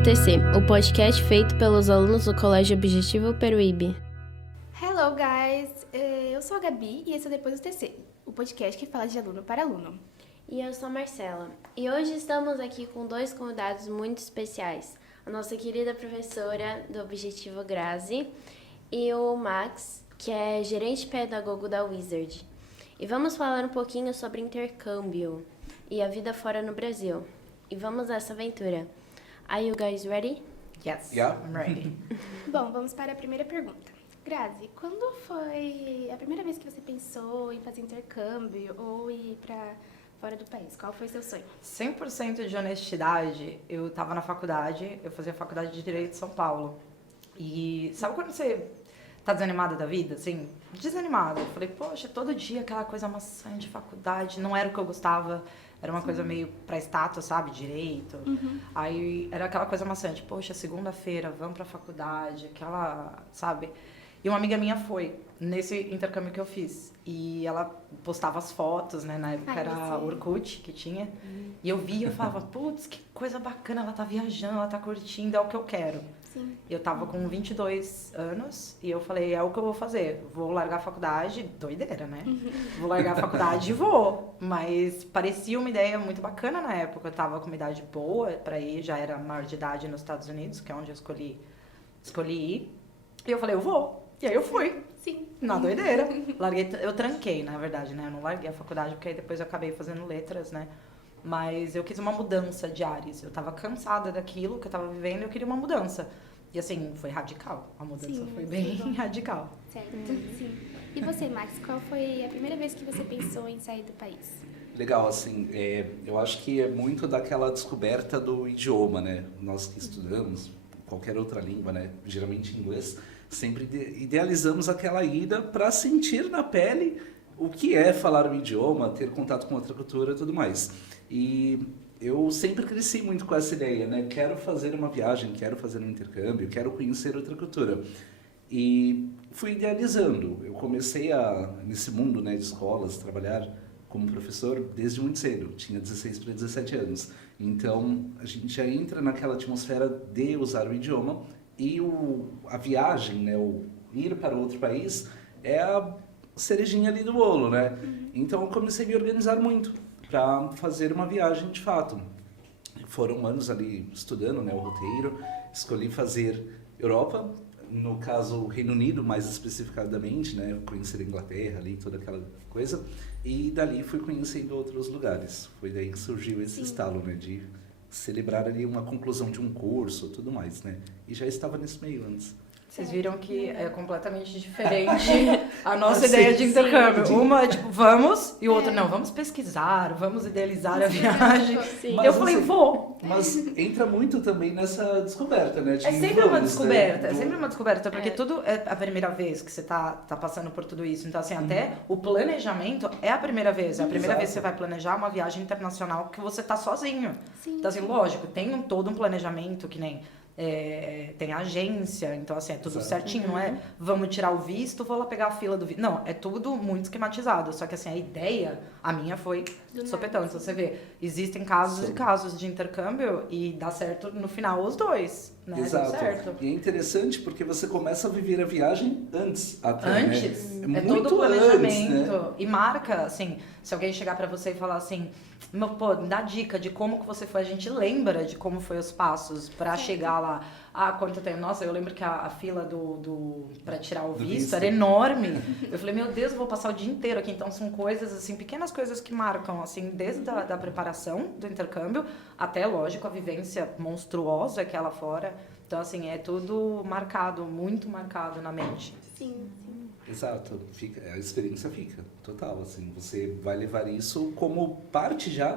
do TC, o podcast feito pelos alunos do Colégio Objetivo Peruíbe. Hello, guys! Eu sou a Gabi e esse é o Depois do TC, o podcast que fala de aluno para aluno. E eu sou a Marcela. E hoje estamos aqui com dois convidados muito especiais. A nossa querida professora do Objetivo Grazi e o Max, que é gerente pedagogo da Wizard. E vamos falar um pouquinho sobre intercâmbio e a vida fora no Brasil. E vamos nessa aventura. Are you guys ready? Yes, Yeah. I'm ready. Bom, vamos para a primeira pergunta. Grazi, quando foi a primeira vez que você pensou em fazer intercâmbio ou ir para fora do país? Qual foi seu sonho? 100% de honestidade, eu estava na faculdade, eu fazia faculdade de Direito de São Paulo. E sabe quando você tá desanimada da vida, assim? Desanimada. Eu falei, poxa, todo dia aquela coisa maçante de faculdade, não era o que eu gostava. Era uma coisa meio pra status, sabe? Direito. Aí era aquela coisa maçante. Poxa, segunda-feira, vamos pra faculdade, aquela, sabe? E uma amiga minha foi nesse intercâmbio que eu fiz. E ela postava as fotos, né? Na época era Orkut que tinha. E eu via e eu falava, putz, que coisa bacana, ela tá viajando, ela tá curtindo, é o que eu quero. Sim. Eu tava com 22 anos e eu falei, é o que eu vou fazer. Vou largar a faculdade, doideira, né? Vou largar a faculdade e vou. Mas parecia uma ideia muito bacana na época. Eu tava com uma idade boa pra ir, já era maior de idade nos Estados Unidos, que é onde eu escolhi ir. E eu falei, eu vou. E aí eu fui. Sim. Na doideira. Eu tranquei, na verdade, né? Eu não larguei a faculdade, porque aí depois eu acabei fazendo letras, né? Mas eu quis uma mudança de ares. Eu tava cansada daquilo que eu tava vivendo e eu queria uma mudança. E assim, foi radical. A mudança foi bem radical. Certo, sim. E você, Max, qual foi a primeira vez que você pensou em sair do país? Legal, assim, eu acho que é muito daquela descoberta do idioma, né? Nós que estudamos qualquer outra língua, né? Geralmente inglês, sempre idealizamos aquela ida para sentir na pele o que é falar o idioma, ter contato com outra cultura e tudo mais. E eu sempre cresci muito com essa ideia, né? Quero fazer uma viagem, quero fazer um intercâmbio, quero conhecer outra cultura. E fui idealizando. Eu comecei nesse mundo, né, de escolas, trabalhar como professor desde muito cedo. Tinha 16 para 17 anos. Então, a gente já entra naquela atmosfera de usar o idioma. E a viagem, né, o ir para outro país, é a cerejinha ali do bolo, né? Então, eu comecei a me organizar muito para fazer uma viagem de fato. Foram anos ali estudando, né, o roteiro. Escolhi fazer Europa, no caso o Reino Unido mais especificadamente, né, conhecer a Inglaterra ali, toda aquela coisa. E dali fui conhecendo outros lugares. Foi daí que surgiu esse estalo, né, de celebrar ali uma conclusão de um curso, tudo mais, né? E já estava nesse meio antes. Vocês viram que é completamente diferente a nossa ideia de intercâmbio. Uma é tipo, vamos, e o outro, não, vamos pesquisar, vamos idealizar a viagem. Mas, Eu falei, assim, vou. Mas entra muito também nessa descoberta, né? De É sempre uma vamos, descoberta, né? é sempre uma descoberta, porque tudo é a primeira vez que você tá passando por tudo isso. Então, assim, até o planejamento é a primeira vez. É a primeira vez que você vai planejar uma viagem internacional que você tá sozinho. Sim. Então, assim, lógico, tem todo um planejamento que nem... tem agência, então assim, é tudo certinho, não é vamos tirar o visto, vou lá pegar a fila do visto. Não, é tudo muito esquematizado, só que assim, a ideia, a minha foi sopetão. Então você vê, existem casos e casos de intercâmbio e dá certo no final os dois, né? Exato. Deu certo. E é interessante porque você começa a viver a viagem antes até, Antes, né? é Muito todo o planejamento. antes, né? E marca, assim, se alguém chegar pra você e falar assim, pô, dá dica de como que você foi, a gente lembra de como foi os passos pra chegar lá. Ah, quanto tempo? Nossa, eu lembro que a fila pra tirar o visto era enorme. Eu falei, meu Deus, eu vou passar o dia inteiro aqui. Então, são coisas, assim, pequenas coisas que marcam, assim, desde da preparação do intercâmbio até, lógico, a vivência monstruosa que é lá fora. Então, assim, é tudo marcado, muito marcado na mente. Sim. Exato, a experiência fica, total, assim, você vai levar isso como parte já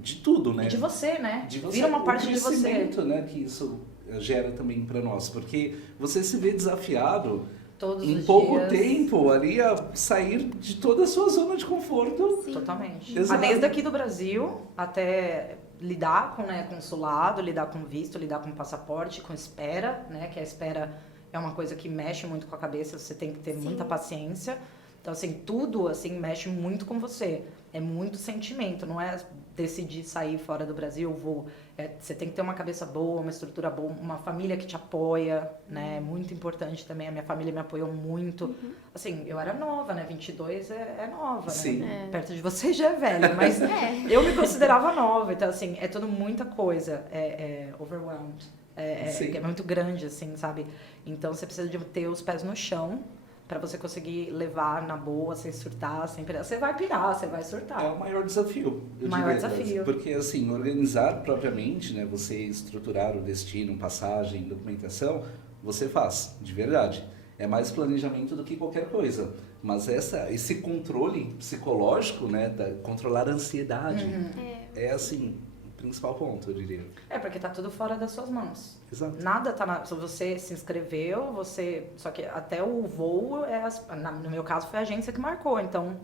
de tudo, né? E de você, né? De você, Vira uma parte de você. crescimento, né, que isso gera também para nós, porque você se vê desafiado Todos em os pouco dias. tempo ali a sair de toda a sua zona de conforto. Totalmente. Exato. Desde aqui do Brasil até lidar com, né, consulado, lidar com visto, lidar com passaporte, com espera, né? Que a espera é uma coisa que mexe muito com a cabeça, você tem que ter muita paciência. Então, assim, tudo, assim, mexe muito com você. É muito sentimento, não é decidir sair fora do Brasil, vou. Você tem que ter uma cabeça boa, uma estrutura boa, uma família que te apoia, né? É muito importante também. A minha família me apoiou muito. Assim, eu era nova, né? 22 é nova, Sim. né? Perto de você já é velho, mas eu me considerava nova. Então, assim, é tudo muita coisa. Overwhelmed. É muito grande, assim, sabe? Então, você precisa de ter os pés no chão pra você conseguir levar na boa, sem surtar, sem pirar. Você vai pirar, você vai surtar. É o maior desafio. O maior desafio. Porque, assim, organizar propriamente, né? Você estruturar o destino, passagem, documentação, você faz, de verdade. É mais planejamento do que qualquer coisa. Mas esse controle psicológico, né? Controlar a ansiedade, é, assim, o principal ponto, eu diria. Porque tá tudo fora das suas mãos. Exato. Nada tá se você se inscreveu, só que até o voo no meu caso foi a agência que marcou, então,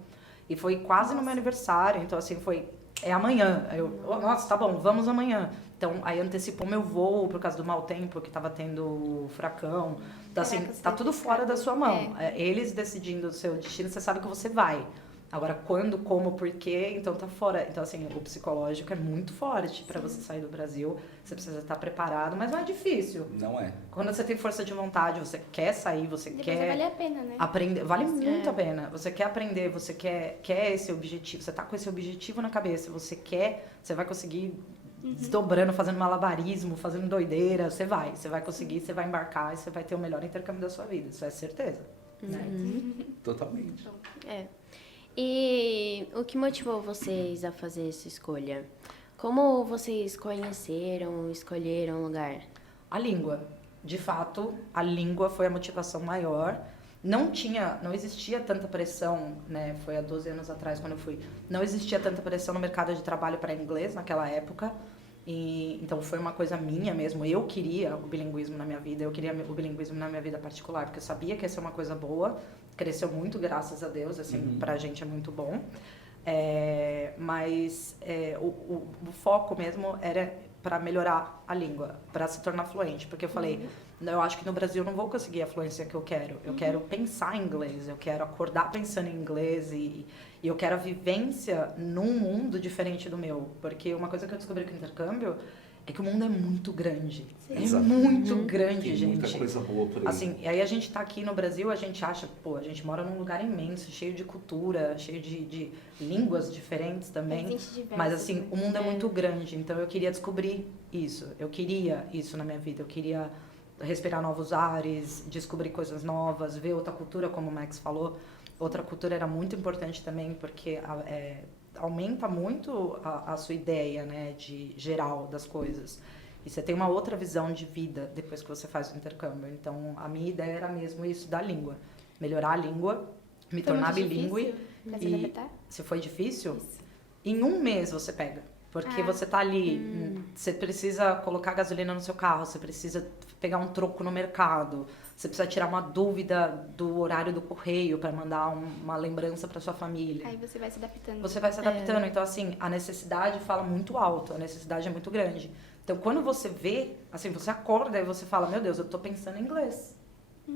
e foi quase no meu aniversário, então assim, é amanhã. Nossa, tá bom, vamos amanhã. Então, aí antecipou meu voo por causa do mau tempo que tava tendo furacão. Então, assim, tá tudo fora da sua mão. Eles decidindo o seu destino, você sabe que você vai. Agora, quando, como, por quê, então tá fora. Então, assim, o psicológico é muito forte para você sair do Brasil. Você precisa estar preparado, mas não é difícil. Não é. Quando você tem força de vontade, você quer sair, você Depois quer... vale a pena, né? aprender. Vale muito a pena. Você quer aprender, você quer esse objetivo, você tá com esse objetivo na cabeça, você vai conseguir desdobrando, fazendo malabarismo, fazendo doideira, você vai conseguir, você vai embarcar e você vai ter o melhor intercâmbio da sua vida, isso é certeza. Né? Totalmente. E o que motivou vocês a fazer essa escolha? Como vocês conheceram, escolheram o lugar? A língua. De fato, a língua foi a motivação maior. Não existia tanta pressão, né? Foi há 12 anos atrás quando eu fui. Não existia tanta pressão no mercado de trabalho para inglês naquela época. Então foi uma coisa minha mesmo. Eu queria o bilinguismo na minha vida, eu queria o bilinguismo na minha vida particular, porque eu sabia que ia ser uma coisa boa. Cresceu muito, graças a Deus, assim, pra gente é muito bom. Mas o foco mesmo era para melhorar a língua, para se tornar fluente, porque eu falei, eu acho que no Brasil eu não vou conseguir a fluência que eu quero. Eu quero pensar em inglês, eu quero acordar pensando em inglês e eu quero a vivência num mundo diferente do meu, porque uma coisa que eu descobri com o intercâmbio é que o mundo é muito grande. Exato. Muito grande, Tem gente. muita coisa boa por aí. Assim, e aí a gente tá aqui no Brasil, a gente acha, a gente mora num lugar imenso, cheio de cultura, cheio de línguas diferentes também. Mas assim, o mundo é muito grande, então eu queria descobrir isso. Eu queria isso na minha vida, eu queria respirar novos ares, descobrir coisas novas, ver outra cultura, como o Max falou. Outra cultura era muito importante também, porque aumenta muito a sua ideia, né, de geral das coisas. E você tem uma outra visão de vida depois que você faz o intercâmbio. Então, a minha ideia era mesmo isso da língua. Melhorar a língua, me tornar bilíngue. Pra se adaptar? Se foi difícil, Isso. em um mês você pega. Porque você tá ali, você precisa colocar gasolina no seu carro, você precisa pegar um troco no mercado, você precisa tirar uma dúvida do horário do correio para mandar uma lembrança para sua família. Aí você vai se adaptando. Você vai se adaptando. Então, assim, a necessidade fala muito alto, a necessidade é muito grande. Então, quando você vê, assim, você acorda e você fala, meu Deus, eu tô pensando em inglês.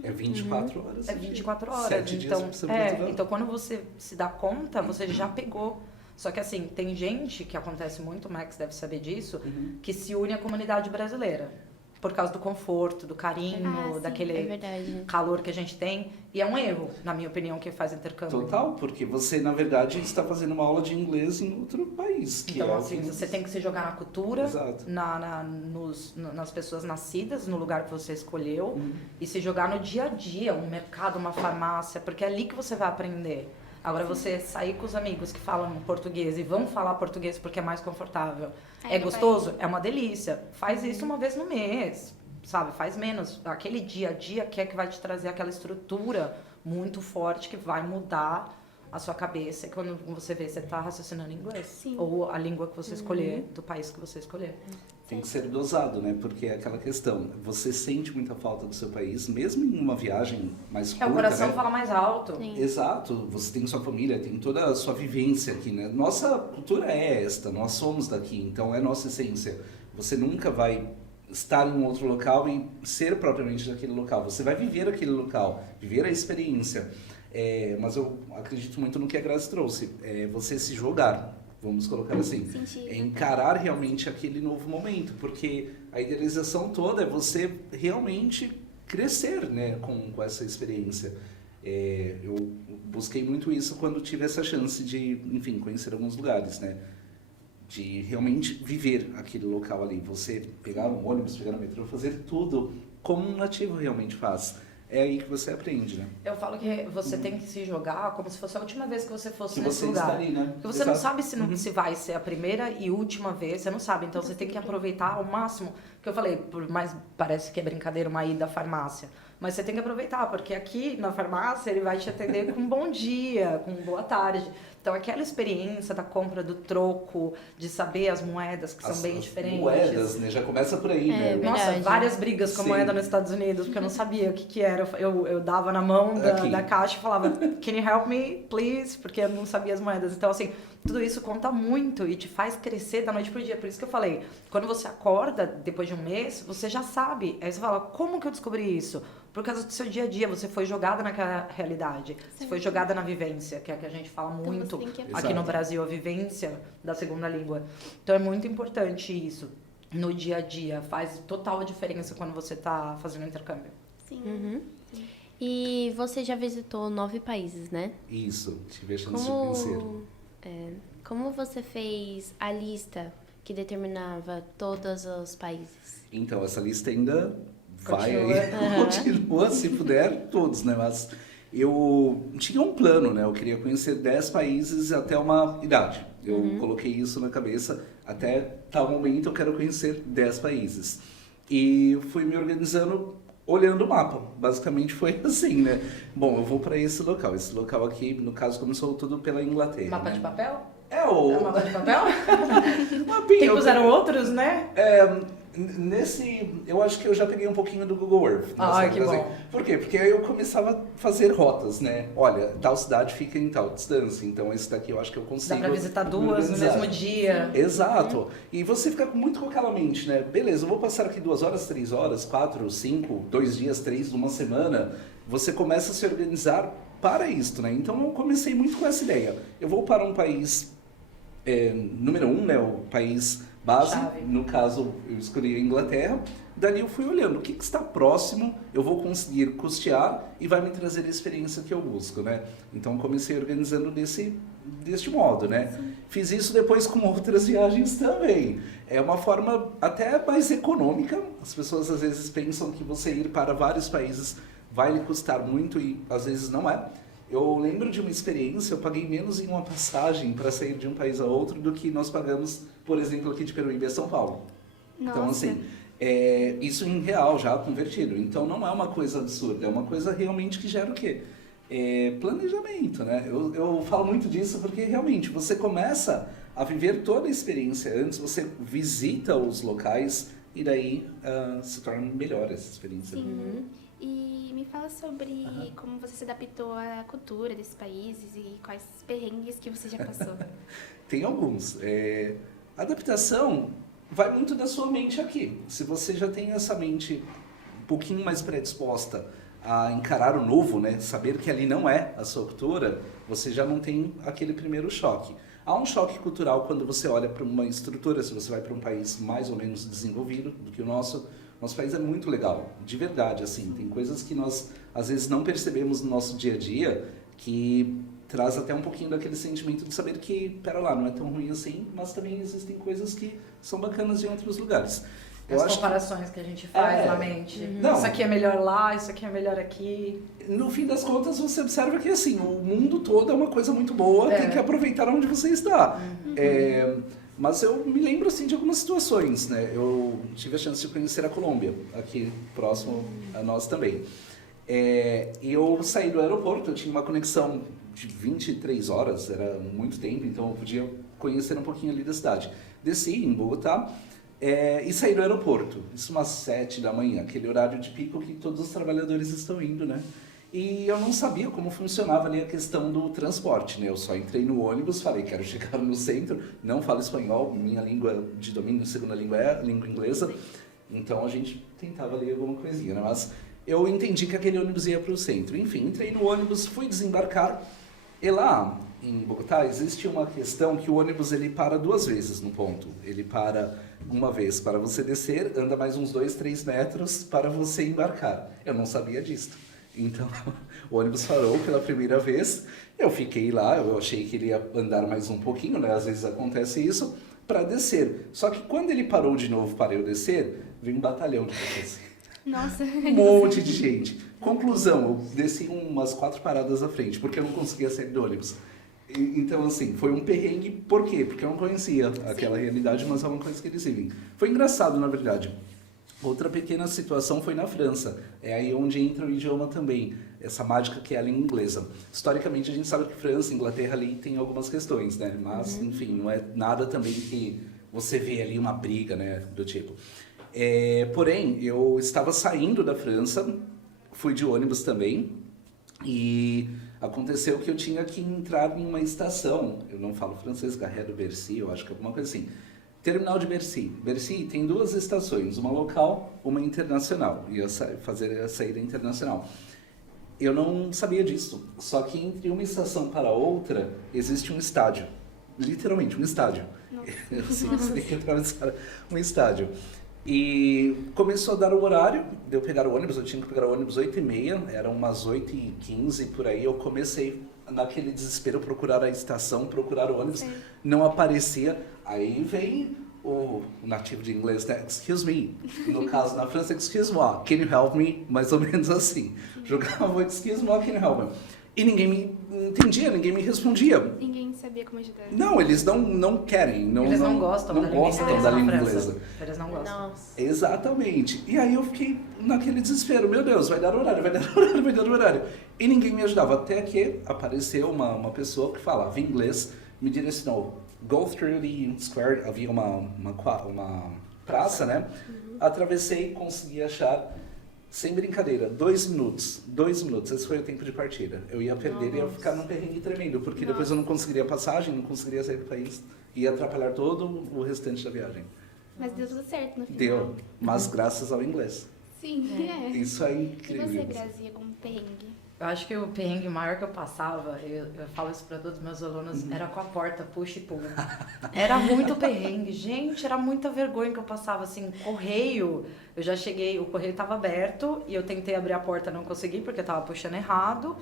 É 24 horas. É 24 horas. 7 dias por semana. Então, quando você se dá conta, você já pegou. Só que, assim, tem gente, que acontece muito, o Max deve saber disso, que se une à comunidade brasileira. Por causa do conforto, do carinho, sim, daquele calor que a gente tem. E é um erro, na minha opinião, que faz intercâmbio. Total, porque você, na verdade, está fazendo uma aula de inglês em outro país. Que Então, é assim, você tem que se jogar na cultura, Exato. nas pessoas nascidas, no lugar que você escolheu, e se jogar no dia a dia, um mercado, uma farmácia, porque é ali que você vai aprender. Agora, você sair com os amigos que falam português e vão falar português porque é mais confortável. É gostoso? É uma delícia. Faz isso uma vez no mês, sabe? Faz menos. Aquele dia a dia que é que vai te trazer aquela estrutura muito forte que vai mudar a sua cabeça. E quando você vê, você tá raciocinando em inglês. Sim. Ou a língua que você escolher, do país que você escolher. Tem que ser dosado, né? Porque é aquela questão, você sente muita falta do seu país, mesmo em uma viagem mais curta, O coração né? fala mais alto. Exato, você tem sua família, tem toda a sua vivência aqui, né? Nossa cultura é esta, nós somos daqui, então é nossa essência. Você nunca vai estar em um outro local e ser propriamente daquele local, você vai viver aquele local, viver a experiência. Mas eu acredito muito no que a Grazi trouxe. Você se jogar, vamos colocar assim. Sentir. Encarar realmente aquele novo momento, porque a idealização toda é você realmente crescer, né, com essa experiência. Eu busquei muito isso quando tive essa chance de, enfim, conhecer alguns lugares, né? De realmente viver aquele local ali. Você pegar um ônibus, pegar no metrô, fazer tudo como um nativo realmente faz. É aí que você aprende, né? Eu falo que você tem que se jogar como se fosse a última vez que você fosse Que nesse você lugar. está ali, né? Porque você não sabe se vai ser a primeira e última vez, você não sabe. Então você tem que aproveitar ao máximo. Que eu falei, por mais parece que é brincadeira uma ida à farmácia. Mas você tem que aproveitar, porque aqui na farmácia ele vai te atender com bom dia, com boa tarde. Então aquela experiência da compra do troco, de saber as moedas que são bem diferentes. Moedas, né? Já começa por aí, né? Nossa, Verdade. várias brigas com a Sim. moeda nos Estados Unidos, porque eu não sabia o que era. Eu dava na mão Aqui. da caixa e falava, can you help me, please? Porque eu não sabia as moedas. Então, assim, tudo isso conta muito e te faz crescer da noite pro dia. Por isso que eu falei, quando você acorda depois de um mês, você já sabe. Aí você fala, como que eu descobri isso? Por causa do seu dia a dia, você foi jogada naquela realidade. Você foi jogada na vivência, que é a que a gente fala Então, muito você tem que aqui Exato. no Brasil, a vivência da segunda língua. Então é muito importante isso no dia a dia. Faz total diferença quando você está fazendo intercâmbio. Sim. Uhum. E você já visitou 9 países, né? Isso, tive a chance de conhecer. Como você fez a lista que determinava todos os países? Então, essa lista ainda vai Continua. aí, continua, se puder, todos, né? Mas eu tinha um plano, né? Eu queria conhecer 10 países até uma idade. Eu coloquei isso na cabeça, até tal momento eu quero conhecer 10 países. E fui me organizando olhando o mapa. Basicamente foi assim, né? Bom, eu vou para esse local. Esse local aqui, no caso, começou tudo pela Inglaterra. Mapa né? de papel? É o... É um mapa de papel? Mapinha, Tempos eram outros, né? Eu acho que eu já peguei um pouquinho do Google Earth. Ai, que bom. Por quê? Porque aí eu começava a fazer rotas, né? Olha, tal cidade fica em tal distância, então esse daqui eu acho que eu consigo. Dá pra visitar duas no organizar. mesmo dia. Exato. E você fica muito com aquela mente, né? Beleza, eu vou passar aqui 2 horas, 3 horas, 4, 5, 2 dias, 3, uma semana. Você começa a se organizar para isto, né? Então eu comecei muito com essa ideia. Eu vou para um país número 1, né? O país base. Chave. No caso, eu escolhi a Inglaterra. Dali eu fui olhando o que está próximo, eu vou conseguir custear e vai me trazer a experiência que eu busco, né? Então comecei organizando deste modo, né? Sim. Fiz isso depois com outras viagens também. É uma forma até mais econômica. As pessoas às vezes pensam que você ir para vários países vai lhe custar muito e às vezes não é. Eu lembro de uma experiência, eu paguei menos em uma passagem para sair de um país a outro do que nós pagamos, por exemplo, aqui de Peruíbe a São Paulo. Nossa. Então, assim, isso em real já convertido. Então, não é uma coisa absurda, é uma coisa realmente que gera o quê? Planejamento, né? Eu falo muito disso porque realmente você começa a viver toda a experiência antes, você visita os locais e daí se torna melhor essa experiência. Sim. E me fala sobre como você se adaptou à cultura desses países e quais perrengues que você já passou. Tem alguns. Adaptação vai muito da sua mente aqui. Se você já tem essa mente um pouquinho mais predisposta a encarar o novo, né? Saber que ali não é a sua cultura, você já não tem aquele primeiro choque. Há um choque cultural quando você olha para uma estrutura, se você vai para um país mais ou menos desenvolvido do que o nosso. Nosso país é muito legal, de verdade, assim. Tem coisas que nós, às vezes, não percebemos no nosso dia a dia, que traz até um pouquinho daquele sentimento de saber que, pera lá, não é tão ruim assim, mas também existem coisas que são bacanas em outros lugares. As comparações que a gente faz na mente. Não. Isso aqui é melhor lá, isso aqui é melhor aqui. No fim das contas, você observa que, assim, o mundo todo é uma coisa muito boa, tem que aproveitar onde você está. Mas eu me lembro, assim, de algumas situações, né? Eu tive a chance de conhecer a Colômbia, aqui próximo a nós também. E eu saí do aeroporto, eu tinha uma conexão de 23 horas, era muito tempo, então eu podia conhecer um pouquinho ali da cidade. Desci em Bogotá e saí do aeroporto, isso umas 7 da manhã, aquele horário de pico que todos os trabalhadores estão indo, né? E eu não sabia como funcionava ali a questão do transporte, né? Eu só entrei no ônibus, falei, quero chegar no centro, não falo espanhol, minha língua de domínio, segunda língua é a língua inglesa, então a gente tentava ler alguma coisinha, né? Mas eu entendi que aquele ônibus ia para o centro. Enfim, entrei no ônibus, fui desembarcar, e lá em Bogotá existe uma questão que o ônibus ele para 2 vezes no ponto. Ele para uma vez para você descer, anda mais uns 2, 3 metros para você embarcar. Eu não sabia disso. Então, o ônibus parou pela primeira vez, eu fiquei lá, eu achei que ele ia andar mais um pouquinho, né? Às vezes acontece isso, para descer. Só que quando ele parou de novo para eu descer, veio um batalhão de pessoas. Nossa. Um monte de gente. Conclusão, eu desci umas 4 paradas à frente, porque eu não conseguia sair do ônibus. Então, assim, foi um perrengue. Por quê? Porque eu não conhecia aquela realidade, mas é uma coisa que eles vivem. Foi engraçado, na verdade. Outra pequena situação foi na França. É aí onde entra o idioma também. Essa mágica que é a língua inglesa. Historicamente, a gente sabe que França e Inglaterra ali tem algumas questões, né? Mas, enfim, não é nada também que você vê ali uma briga, né? Do tipo. Porém, eu estava saindo da França, fui de ônibus também, e aconteceu que eu tinha que entrar em uma estação. Eu não falo francês, Gare do Bercy, eu acho que é alguma coisa assim. Terminal de Bercy. Bercy tem 2 estações, uma local, uma internacional. Ia fazer a saída internacional. Eu não sabia disso. Só que entre uma estação para outra, existe um estádio. Literalmente, um estádio. Eu sei que atravessar um estádio. E começou a dar o horário de eu pegar o ônibus. Eu tinha que pegar o ônibus 8h30, eram umas 8h15 por aí. Eu comecei naquele desespero procurar a estação, procurar o ônibus. Não aparecia. Aí vem o nativo de inglês, né? Excuse me. No caso, na França, excuse me, can you help me? Mais ou menos assim. Jogava excuse me, can you help me? E ninguém me entendia, ninguém me respondia. Ninguém sabia como ajudar. Não, eles não querem. Eles não gostam da língua inglesa. Eles não gostam. Nossa. Exatamente. E aí eu fiquei naquele desespero. Meu Deus, vai dar horário, vai dar horário, vai dar horário. E ninguém me ajudava. Até que apareceu uma pessoa que falava inglês, me direcionou. Go through the square. Havia uma praça, né? Atravessei e consegui achar, sem brincadeira, 2 minutos. 2 minutos. Esse foi o tempo de partida. Eu ia perder e ia ficar num perrengue tremendo, porque depois eu não conseguiria passagem, não conseguiria sair do país. Ia atrapalhar todo o restante da viagem. Mas deu tudo certo no final. Deu, mas graças ao inglês. Sim, é. Isso é E incrível. você, Grazi, algum perrengue? Eu acho que o perrengue maior que eu passava, eu falo isso para todos os meus alunos, era com a porta push e pull. Era muito perrengue, gente, era muita vergonha que eu passava, assim, correio, eu já cheguei, o correio estava aberto e eu tentei abrir a porta, não consegui porque eu estava puxando errado.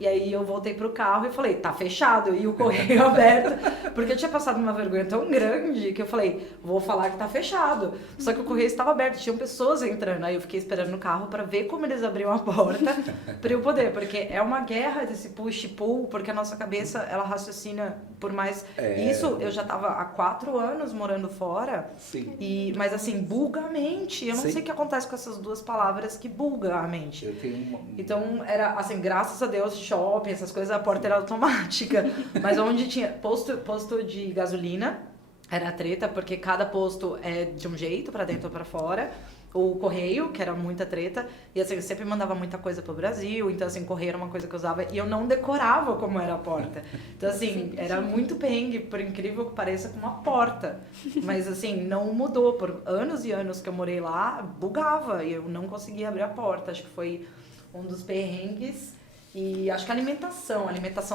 E aí eu voltei pro carro e falei, tá fechado, e o correio aberto, porque eu tinha passado uma vergonha tão grande que eu falei, vou falar que tá fechado. Só que o correio estava aberto, tinham pessoas entrando, aí eu fiquei esperando no carro para ver como eles abriam a porta para eu poder, porque é uma guerra desse push e pull, porque a nossa cabeça, ela raciocina por mais... Isso, eu já tava há 4 anos morando fora, Sim. mas assim, buga a mente. Eu não Sim. sei o que acontece com essas 2 palavras que buga a mente. Eu tenho Então, era assim, graças a Deus, shopping, essas coisas, a porta era automática. Mas onde tinha posto de gasolina, era treta, porque cada posto é de um jeito, pra dentro ou pra fora. O correio, que era muita treta, e assim, eu sempre mandava muita coisa pro Brasil, então assim, correio era uma coisa que eu usava, e eu não decorava como era a porta. Então assim, era muito perrengue, por incrível que pareça, com uma porta. Mas assim, não mudou, por anos e anos que eu morei lá, bugava, e eu não conseguia abrir a porta. Acho que foi um dos perrengues. E acho que a alimentação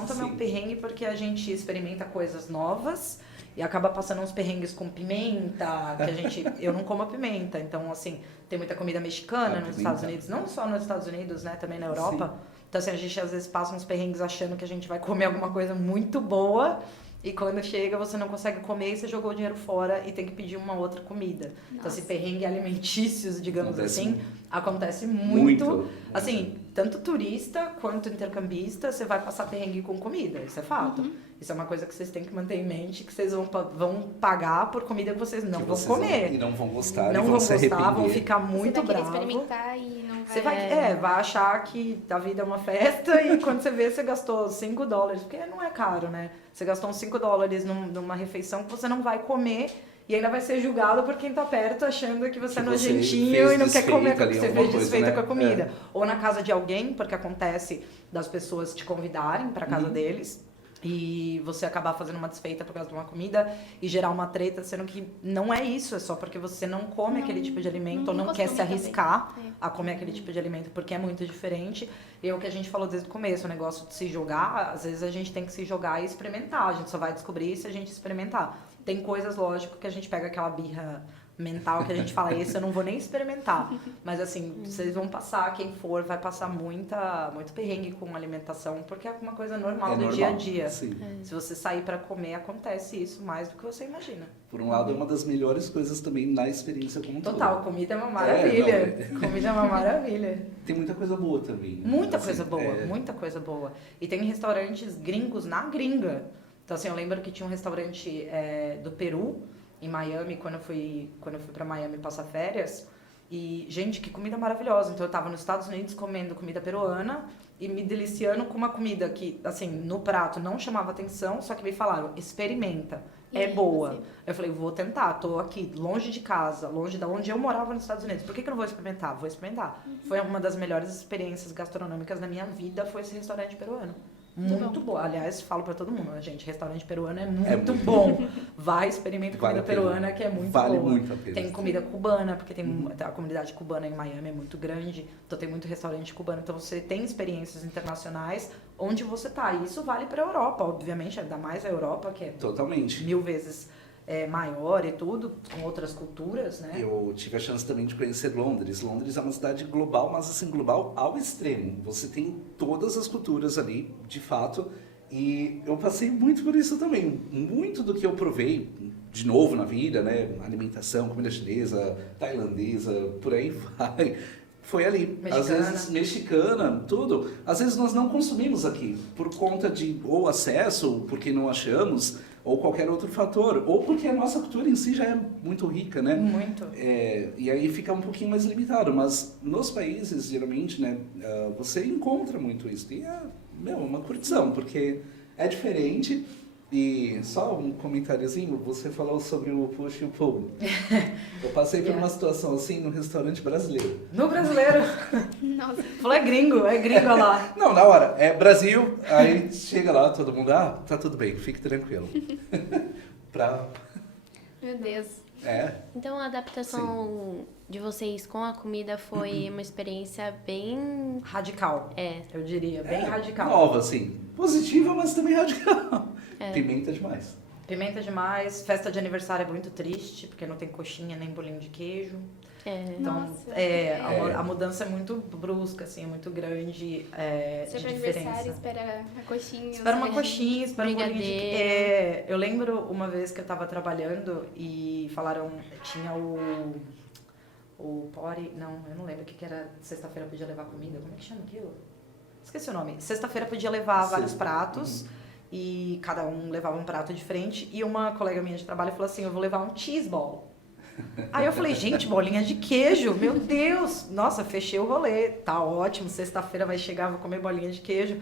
também é um perrengue, porque a gente experimenta coisas novas e acaba passando uns perrengues com pimenta, que eu não como a pimenta, então assim, tem muita comida mexicana nos Estados Unidos, não só nos Estados Unidos, né, também na Europa. Sim. Então assim, a gente às vezes passa uns perrengues achando que a gente vai comer alguma coisa muito boa, e quando chega você não consegue comer e você jogou o dinheiro fora e tem que pedir uma outra comida. Nossa. Então assim, perrengue alimentícios, digamos assim, acontece muito. Assim, tanto turista quanto intercambista, você vai passar perrengue com comida, isso é fato. Isso é uma coisa que vocês têm que manter em mente, que vocês vão pagar por comida que vocês não vão comer. E não vão gostar, não vão gostar, vão ficar muito bravos. Você vai experimentar e não vai... Você vai achar que a vida é uma festa e quando você vê, você gastou $5, porque não é caro, né? Você gastou uns $5 numa refeição que você não vai comer e ainda vai ser julgado por quem tá perto achando que você é nojentinho e não quer comer, porque você fez desfeita, né, com a comida. Ou na casa de alguém, porque acontece das pessoas te convidarem pra casa deles. e você acabar fazendo uma desfeita por causa de uma comida e gerar uma treta, sendo que não é isso, é só porque você não come aquele tipo de alimento ou não quer se arriscar a comer aquele tipo de alimento porque é muito diferente. E é o que a gente falou desde o começo, o negócio de se jogar, às vezes a gente tem que se jogar e experimentar, a gente só vai descobrir se a gente experimentar. Tem coisas, lógico, que a gente pega aquela birra mental que a gente fala, esse eu não vou nem experimentar. Mas assim, vocês vão passar, quem for, vai passar muito perrengue com alimentação, porque é uma coisa normal do dia a dia. Sim. Se você sair pra comer, acontece isso mais do que você imagina. Por um lado, é uma das melhores coisas também na experiência como um todo. Total, comida é uma maravilha. Comida é uma maravilha. Tem muita coisa boa também. Né? Muita coisa boa, muita coisa boa. E tem restaurantes gringos na gringa. Então assim, eu lembro que tinha um restaurante do Peru, em Miami, quando eu fui pra Miami passar férias. E, gente, que comida maravilhosa. Então eu tava nos Estados Unidos comendo comida peruana e me deliciando com uma comida que, assim, no prato não chamava atenção, só que me falaram, experimenta, é boa. Eu falei, vou tentar, tô aqui, longe de casa, longe da onde eu morava nos Estados Unidos. Por que eu não vou experimentar? Vou experimentar. Foi uma das melhores experiências gastronômicas da minha vida, foi esse restaurante peruano. Muito bom. Aliás, falo pra todo mundo, gente, restaurante peruano é muito bom. Vai, experimenta comida peruana, que é muito boa. Vale muito a pena. Tem comida cubana, porque tem a comunidade cubana em Miami é muito grande, então tem muito restaurante cubano. Então você tem experiências internacionais onde você tá. E isso vale pra Europa, obviamente, ainda mais a Europa, que é totalmente 1000 vezes maior e tudo, com outras culturas, né? Eu tive a chance também de conhecer Londres. Londres é uma cidade global, mas assim, global ao extremo. Você tem todas as culturas ali, de fato, e eu passei muito por isso também. Muito do que eu provei, de novo na vida, né? Alimentação, comida chinesa, tailandesa, por aí vai. Foi ali. Mexicana. Às vezes mexicana, tudo. Às vezes nós não consumimos aqui, por conta de ou acesso, porque não achamos, ou qualquer outro fator, ou porque a nossa cultura em si já é muito rica, né? Muito. E aí fica um pouquinho mais limitado, mas nos países, geralmente, né, você encontra muito isso. E é, uma curtição, porque é diferente. E só um comentáriozinho, você falou sobre o push e o pull. Eu passei por uma situação assim no restaurante brasileiro. No brasileiro? Nossa. Falou, é gringo lá. Não, na hora, é Brasil, aí chega lá, todo mundo, tá tudo bem, fique tranquilo. Meu Deus. Então a adaptação de vocês com a comida foi uma experiência bem... Radical, eu diria, bem radical. Nova, assim, positiva, mas também radical. Pimenta demais. Pimenta demais, festa de aniversário é muito triste, porque não tem coxinha nem bolinho de queijo. Então, a mudança é muito brusca, assim, é muito grande, Você de para diferença. aniversário, espera a coxinha. Espera uma coxinha, espera um bolinho de brigadeiro. Eu lembro uma vez que eu tava trabalhando e falaram, tinha o party, não, eu não lembro o que era, sexta-feira podia levar comida, como é que chama aquilo? Esqueci o nome. Sexta-feira podia levar vários pratos. E cada um levava um prato diferente. E uma colega minha de trabalho falou assim, eu vou levar um cheese ball. Aí eu falei, gente, bolinha de queijo, meu Deus. Nossa, fechei o rolê, tá ótimo, sexta-feira vai chegar, vou comer bolinha de queijo.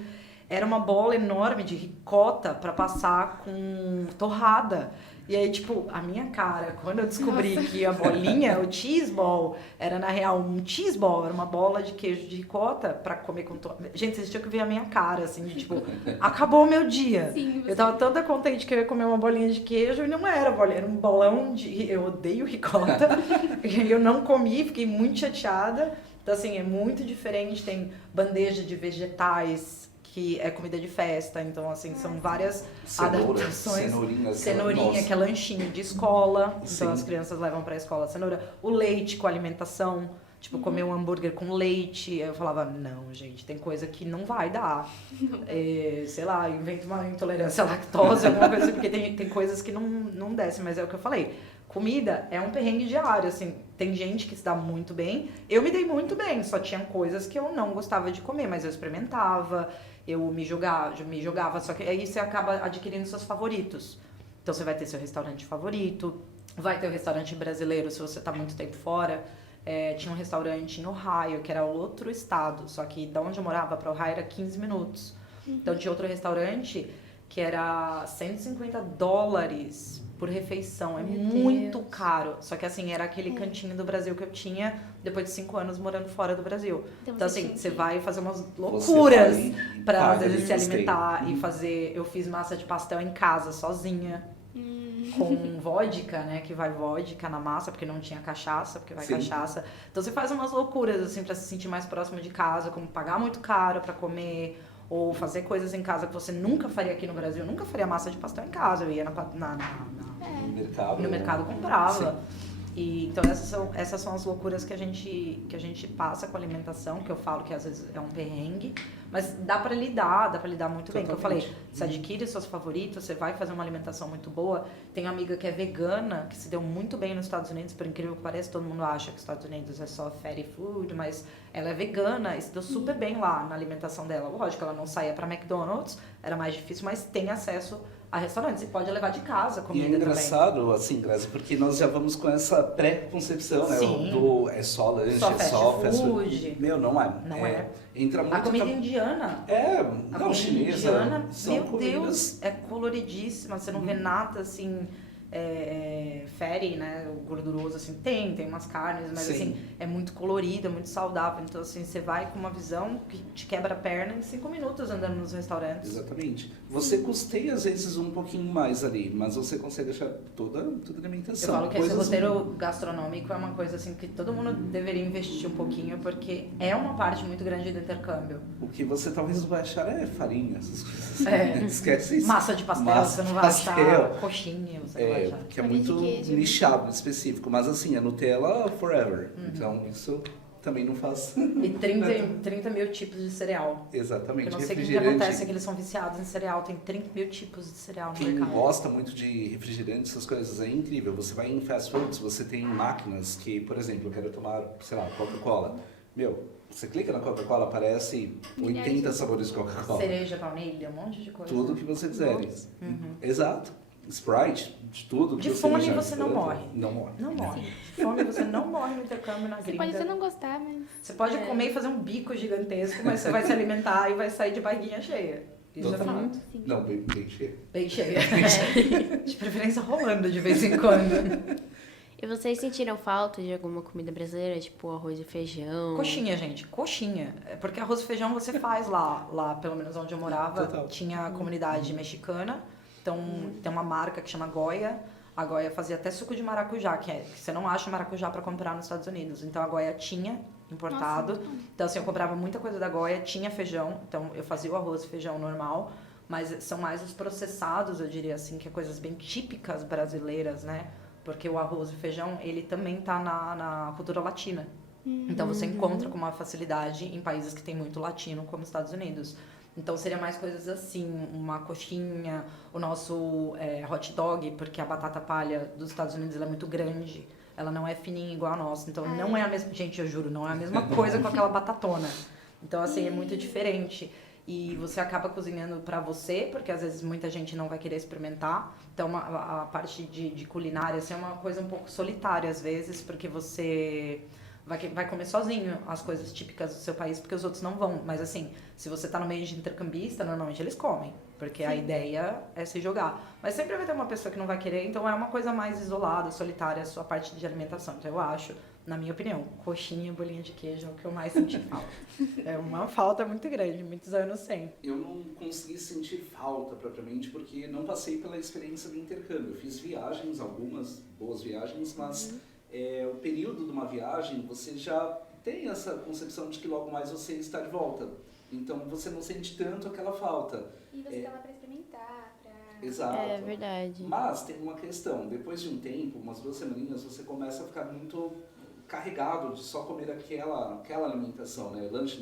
Era uma bola enorme de ricota pra passar com torrada. E aí, tipo, a minha cara, quando eu descobri que a bolinha, o cheese ball, era na real um cheese ball, era uma bola de queijo de ricota pra comer com torrada. Gente, vocês tinham que ver a minha cara, assim, de, tipo, acabou o meu dia. Sim, Eu tava toda contente que eu ia comer uma bolinha de queijo e não era bolinha, era um bolão de... Eu odeio ricota. E eu não comi, fiquei muito chateada. Então, assim, é muito diferente. Tem bandeja de vegetais, que é comida de festa, então assim, são várias adaptações. Cenourinha, que é lanchinho de escola, então as crianças levam pra escola cenoura. O leite com alimentação, tipo, comer um hambúrguer com leite. Eu falava, não, gente, tem coisa que não vai dar. Sei lá, inventa uma intolerância à lactose, alguma coisa assim, porque tem coisas que não descem, mas é o que eu falei. Comida é um perrengue diário, assim, tem gente que se dá muito bem. Eu me dei muito bem, só tinha coisas que eu não gostava de comer, mas eu experimentava, eu me jogava, só que aí você acaba adquirindo seus favoritos. Então você vai ter seu restaurante favorito, vai ter o restaurante brasileiro se você tá muito tempo fora. Tinha um restaurante em Ohio, que era outro estado, só que da onde eu morava pra Ohio era 15 minutos. Então tinha outro restaurante que era $150 por refeição. É Meu muito Deus. caro. Só que assim, era aquele cantinho do Brasil que eu tinha depois de 5 anos morando fora do Brasil. Então você assim, tinha você que- vai fazer umas Você loucuras vai e pra às paga vezes ali se custeio. alimentar e fazer. Eu fiz massa de pastel em casa, sozinha. Com vodka, né? Que vai vodka na massa, porque não tinha cachaça, porque vai Sim. cachaça. Então você faz umas loucuras, assim, pra se sentir mais próximo de casa, como pagar muito caro pra comer, ou fazer coisas em casa que você nunca faria aqui no Brasil. Eu nunca faria massa de pastel em casa, eu ia No mercado. no mercado Sim. comprava. E, então essas são as loucuras que a gente passa com a alimentação, que eu falo que às vezes é um perrengue, mas dá pra lidar muito bem. Que eu falei, Totalmente. você adquire seus favoritos, você vai fazer uma alimentação muito boa. Tem uma amiga que é vegana, que se deu muito bem nos Estados Unidos, por incrível que pareça, todo mundo acha que os Estados Unidos é só fatty food, mas ela é vegana e se deu super bem lá na alimentação dela. Lógico, ela não saía pra McDonald's, era mais difícil, mas tem acesso a restaurantes. Você pode levar de casa E comida é também. engraçado, assim, Grazi, porque nós já vamos com essa pré-concepção, né? Sim. Do é só lanche, Só é fast só fast food. Meu, não é. Não é. Entra muito... A comida tam- indiana. É, A não, comida chinesa. indiana, São meu comidas... Deus, é coloridíssima. Você não vê nada assim, fatty, né? Gorduroso, assim. Tem umas carnes, mas Sim. assim, é muito colorido, é muito saudável. Então, assim, você vai com uma visão que te quebra a perna em 5 minutos andando nos restaurantes. Exatamente. Você custeia, às vezes, um pouquinho mais ali, mas você consegue achar toda a alimentação. Eu falo que esse Coisas- roteiro gastronômico é uma coisa assim que todo mundo deveria investir um pouquinho, porque é uma parte muito grande do intercâmbio. O que você talvez vai achar é farinha, essas coisas. É. Esquece isso. Massa de pastel, Massa você não de vai achar pastel. coxinha, você não vai É, achar. que é Farinha de muito queijo. nichado, específico. Mas assim, a Nutella forever. Uhum. Então, isso também não faz... E 30 mil tipos de cereal. Exatamente. Eu não sei o que que acontece, é que eles são viciados em cereal. Tem 30 mil tipos de cereal no Quem mercado. gosta muito de refrigerante, essas coisas, é incrível. Você vai em fast foods, você tem máquinas que, por exemplo, eu quero tomar, sei lá, Coca-Cola. Meu, você clica na Coca-Cola, aparece 80 sabores de Coca-Cola. Cereja, baunilha, um monte de coisa. Tudo que você quiser. Nossa. Uhum. Exato. Sprite, de tudo. que De você fome imaginar. você não morre. Não morre. Não morre. De fome você não morre no intercâmbio na Você gringa. pode até não gostar, mas... Você pode comer e fazer um bico gigantesco, mas você vai se alimentar e vai sair de barriguinha cheia. Isso é Total. fato. Sim. Não, bem cheio. Bem cheia. De preferência rolando de vez em quando. E vocês sentiram falta de alguma comida brasileira, tipo arroz e feijão? Coxinha, gente, coxinha. É porque arroz e feijão você faz lá pelo menos onde eu morava, Total. tinha a comunidade mexicana. Então tem uma marca que chama Goya. A Goya fazia até suco de maracujá, que você não acha maracujá pra comprar nos Estados Unidos. Então a Goya tinha importado. Nossa, Então assim, eu comprava muita coisa da Goya, tinha feijão. Então eu fazia o arroz e feijão normal. Mas são mais os processados, eu diria assim, que é coisas bem típicas brasileiras, né? Porque o arroz e feijão, ele também tá na cultura latina. Então você encontra com uma facilidade em países que tem muito latino, como os Estados Unidos. Então seria mais coisas assim, uma coxinha, o nosso hot dog, porque a batata palha dos Estados Unidos ela é muito grande. Ela não é fininha igual a nossa. Então não é a mesma... Gente, eu juro, não é a mesma coisa com aquela batatona. Então assim, é muito diferente. E você acaba cozinhando pra você, porque às vezes muita gente não vai querer experimentar. Então a parte de culinária assim, é uma coisa um pouco solitária às vezes, porque você vai comer sozinho as coisas típicas do seu país, porque os outros não vão. Mas assim, se você tá no meio de intercambista, normalmente eles comem, porque a ideia é se jogar. Mas sempre vai ter uma pessoa que não vai querer, então é uma coisa mais isolada, solitária, a sua parte de alimentação. Então eu acho, na minha opinião, coxinha, bolinha de queijo é o que eu mais senti falta. É uma falta muito grande, muitos anos sem. Eu não consegui sentir falta propriamente porque não passei pela experiência do intercâmbio. Eu fiz viagens, algumas boas viagens, mas o período de uma viagem você já tem essa concepção de que logo mais você está de volta. Então você não sente tanto aquela falta. E você tá lá pra experimentar, pra... Exato. É verdade. Mas tem uma questão, depois de um tempo, umas 2 semaninhas, você começa a ficar muito carregado de só comer aquela alimentação, né? Lanche.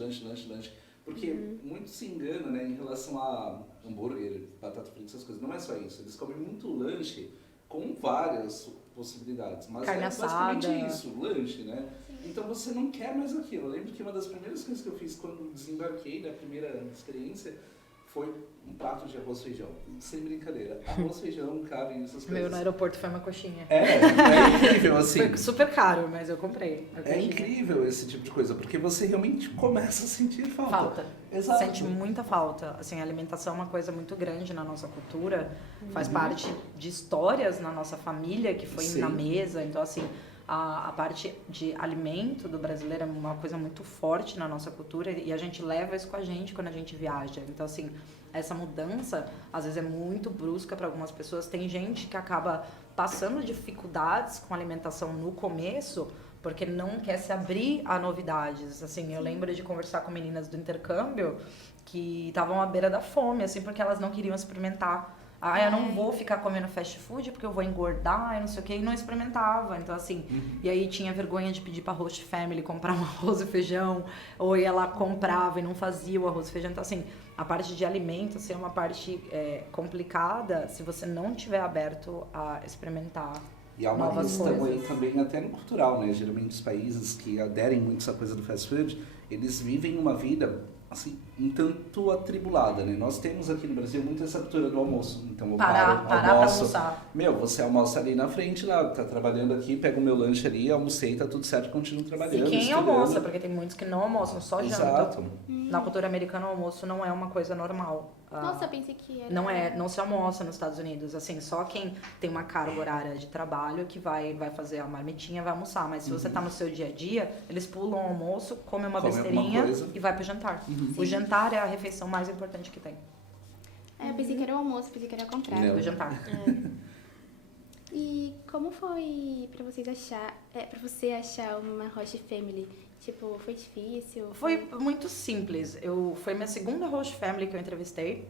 Porque muito se engana, né, em relação a hambúrguer, batata frita, essas coisas. Não é só isso. Eles comem muito lanche com várias possibilidades. Mas Carne é basicamente assada. isso, lanche, né? Então você não quer mais aquilo. Eu lembro que uma das primeiras coisas que eu fiz quando desembarquei da primeira experiência foi um prato de arroz e feijão. Sem brincadeira. Arroz, feijão, carne, essas Meu, coisas. no aeroporto foi uma coxinha. É incrível, assim. Foi super caro, mas eu comprei. É incrível esse tipo de coisa, porque você realmente começa a sentir falta. Falta. Exato. Sente muita falta. Assim, a alimentação é uma coisa muito grande na nossa cultura. Faz parte de histórias na nossa família que foi Sim. na mesa. Então, assim, a parte de alimento do brasileiro é uma coisa muito forte na nossa cultura e a gente leva isso com a gente quando a gente viaja. Então, assim, essa mudança, às vezes, é muito brusca para algumas pessoas. Tem gente que acaba passando dificuldades com a alimentação no começo porque não quer se abrir a novidades. Assim, eu lembro de conversar com meninas do intercâmbio que estavam à beira da fome, assim, porque elas não queriam experimentar. Ah, eu não vou ficar comendo fast food porque eu vou engordar, eu não sei o que, e não experimentava. Então, assim, e aí tinha vergonha de pedir pra host family comprar um arroz e feijão, ou ia lá, comprava e não fazia o arroz e feijão. Então, assim, a parte de alimento, assim, é uma parte complicada se você não tiver aberto a experimentar. E há uma novas questão coisas. aí também até no cultural, né? Geralmente os países que aderem muito a essa coisa do fast food, eles vivem uma vida, assim, um tanto atribulada, né? Nós temos aqui no Brasil muito essa cultura do almoço. Então eu Parar pra almoço. almoçar. Meu, você almoça ali na frente, lá, tá trabalhando aqui, pega o meu lanche ali, almocei, tá tudo certo, continuo E trabalhando. quem estudando. almoça, porque tem muitos que não almoçam, só jantam. Exato. Na cultura americana, o almoço não é uma coisa normal. Nossa, eu pensei que era... Não se almoça nos Estados Unidos, assim, só quem tem uma carga horária de trabalho que vai fazer a marmitinha vai almoçar, mas se você tá no seu dia a dia, eles pulam o almoço, comem uma Come besteirinha alguma coisa. e vai pro jantar. O jantar é a refeição mais importante que tem, eu pensei que era o almoço, pensei que era o contrário. Não. o jantar. E como foi pra vocês pra você achar uma host family? Tipo, foi difícil? Foi muito simples. Foi minha segunda host family que eu entrevistei.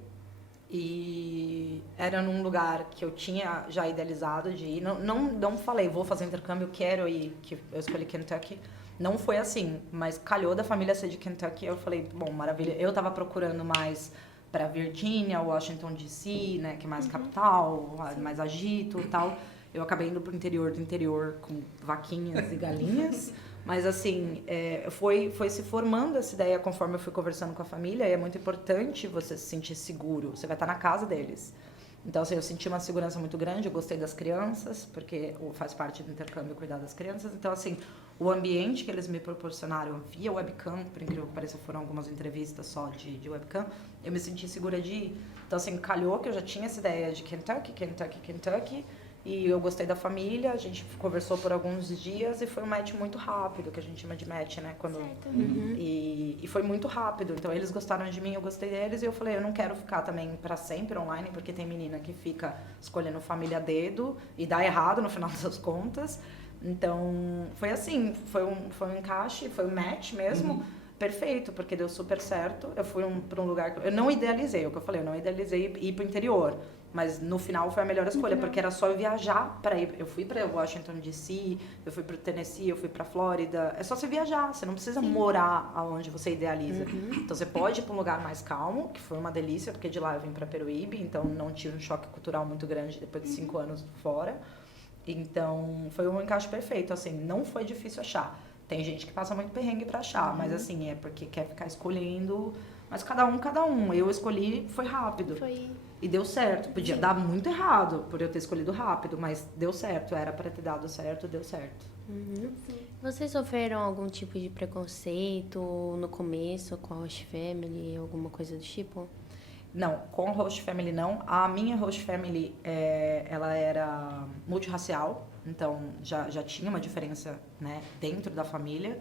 E era num lugar que eu tinha já idealizado de ir. Não falei, vou fazer intercâmbio, quero ir, que eu escolhi Kentucky. Não foi assim, mas calhou da família ser de Kentucky. Eu falei, bom, maravilha. Eu tava procurando mais pra Virgínia, Washington DC, né, que é mais capital, mais agito e tal. Eu acabei indo pro interior do interior com vaquinhas e galinhas. Mas, assim, foi se formando essa ideia conforme eu fui conversando com a família. E é muito importante você se sentir seguro. Você vai estar na casa deles. Então, assim, eu senti uma segurança muito grande. Eu gostei das crianças, porque faz parte do intercâmbio cuidar das crianças. Então, assim, o ambiente que eles me proporcionaram via webcam, por incrível que pareça, foram algumas entrevistas só de webcam, eu me senti segura de ir. Então, assim, calhou que eu já tinha essa ideia de Kentucky. E eu gostei da família, a gente conversou por alguns dias e foi um match muito rápido, que a gente chama de match, né? Certo. E foi muito rápido. Então, eles gostaram de mim, eu gostei deles. E eu falei, eu não quero ficar também pra sempre online, porque tem menina que fica escolhendo família a dedo e dá errado no final das contas. Então, foi assim, foi um encaixe, foi um match mesmo. Perfeito, porque deu super certo. Eu fui pra um lugar que eu não idealizei, o que eu falei, eu não idealizei ir pro interior. Mas no final foi a melhor escolha, porque era só eu viajar para ir. Eu fui para Washington DC, eu fui para Tennessee, eu fui para Flórida. É só você viajar, você não precisa morar aonde você idealiza. Então você pode ir para um lugar mais calmo, que foi uma delícia, porque de lá eu vim para Peruíbe, então não tive um choque cultural muito grande depois de 5 anos fora. Então foi um encaixe perfeito, assim, não foi difícil achar. Tem gente que passa muito perrengue para achar, mas assim, é porque quer ficar escolhendo. Mas cada um. Eu escolhi, foi rápido. E deu certo. Podia dar muito errado por eu ter escolhido rápido, mas deu certo. Era para ter dado certo, deu certo. Vocês sofreram algum tipo de preconceito no começo com a host family, alguma coisa do tipo? Não, com a host family não. A minha host family, ela era multirracial, então já tinha uma diferença, né, dentro da família.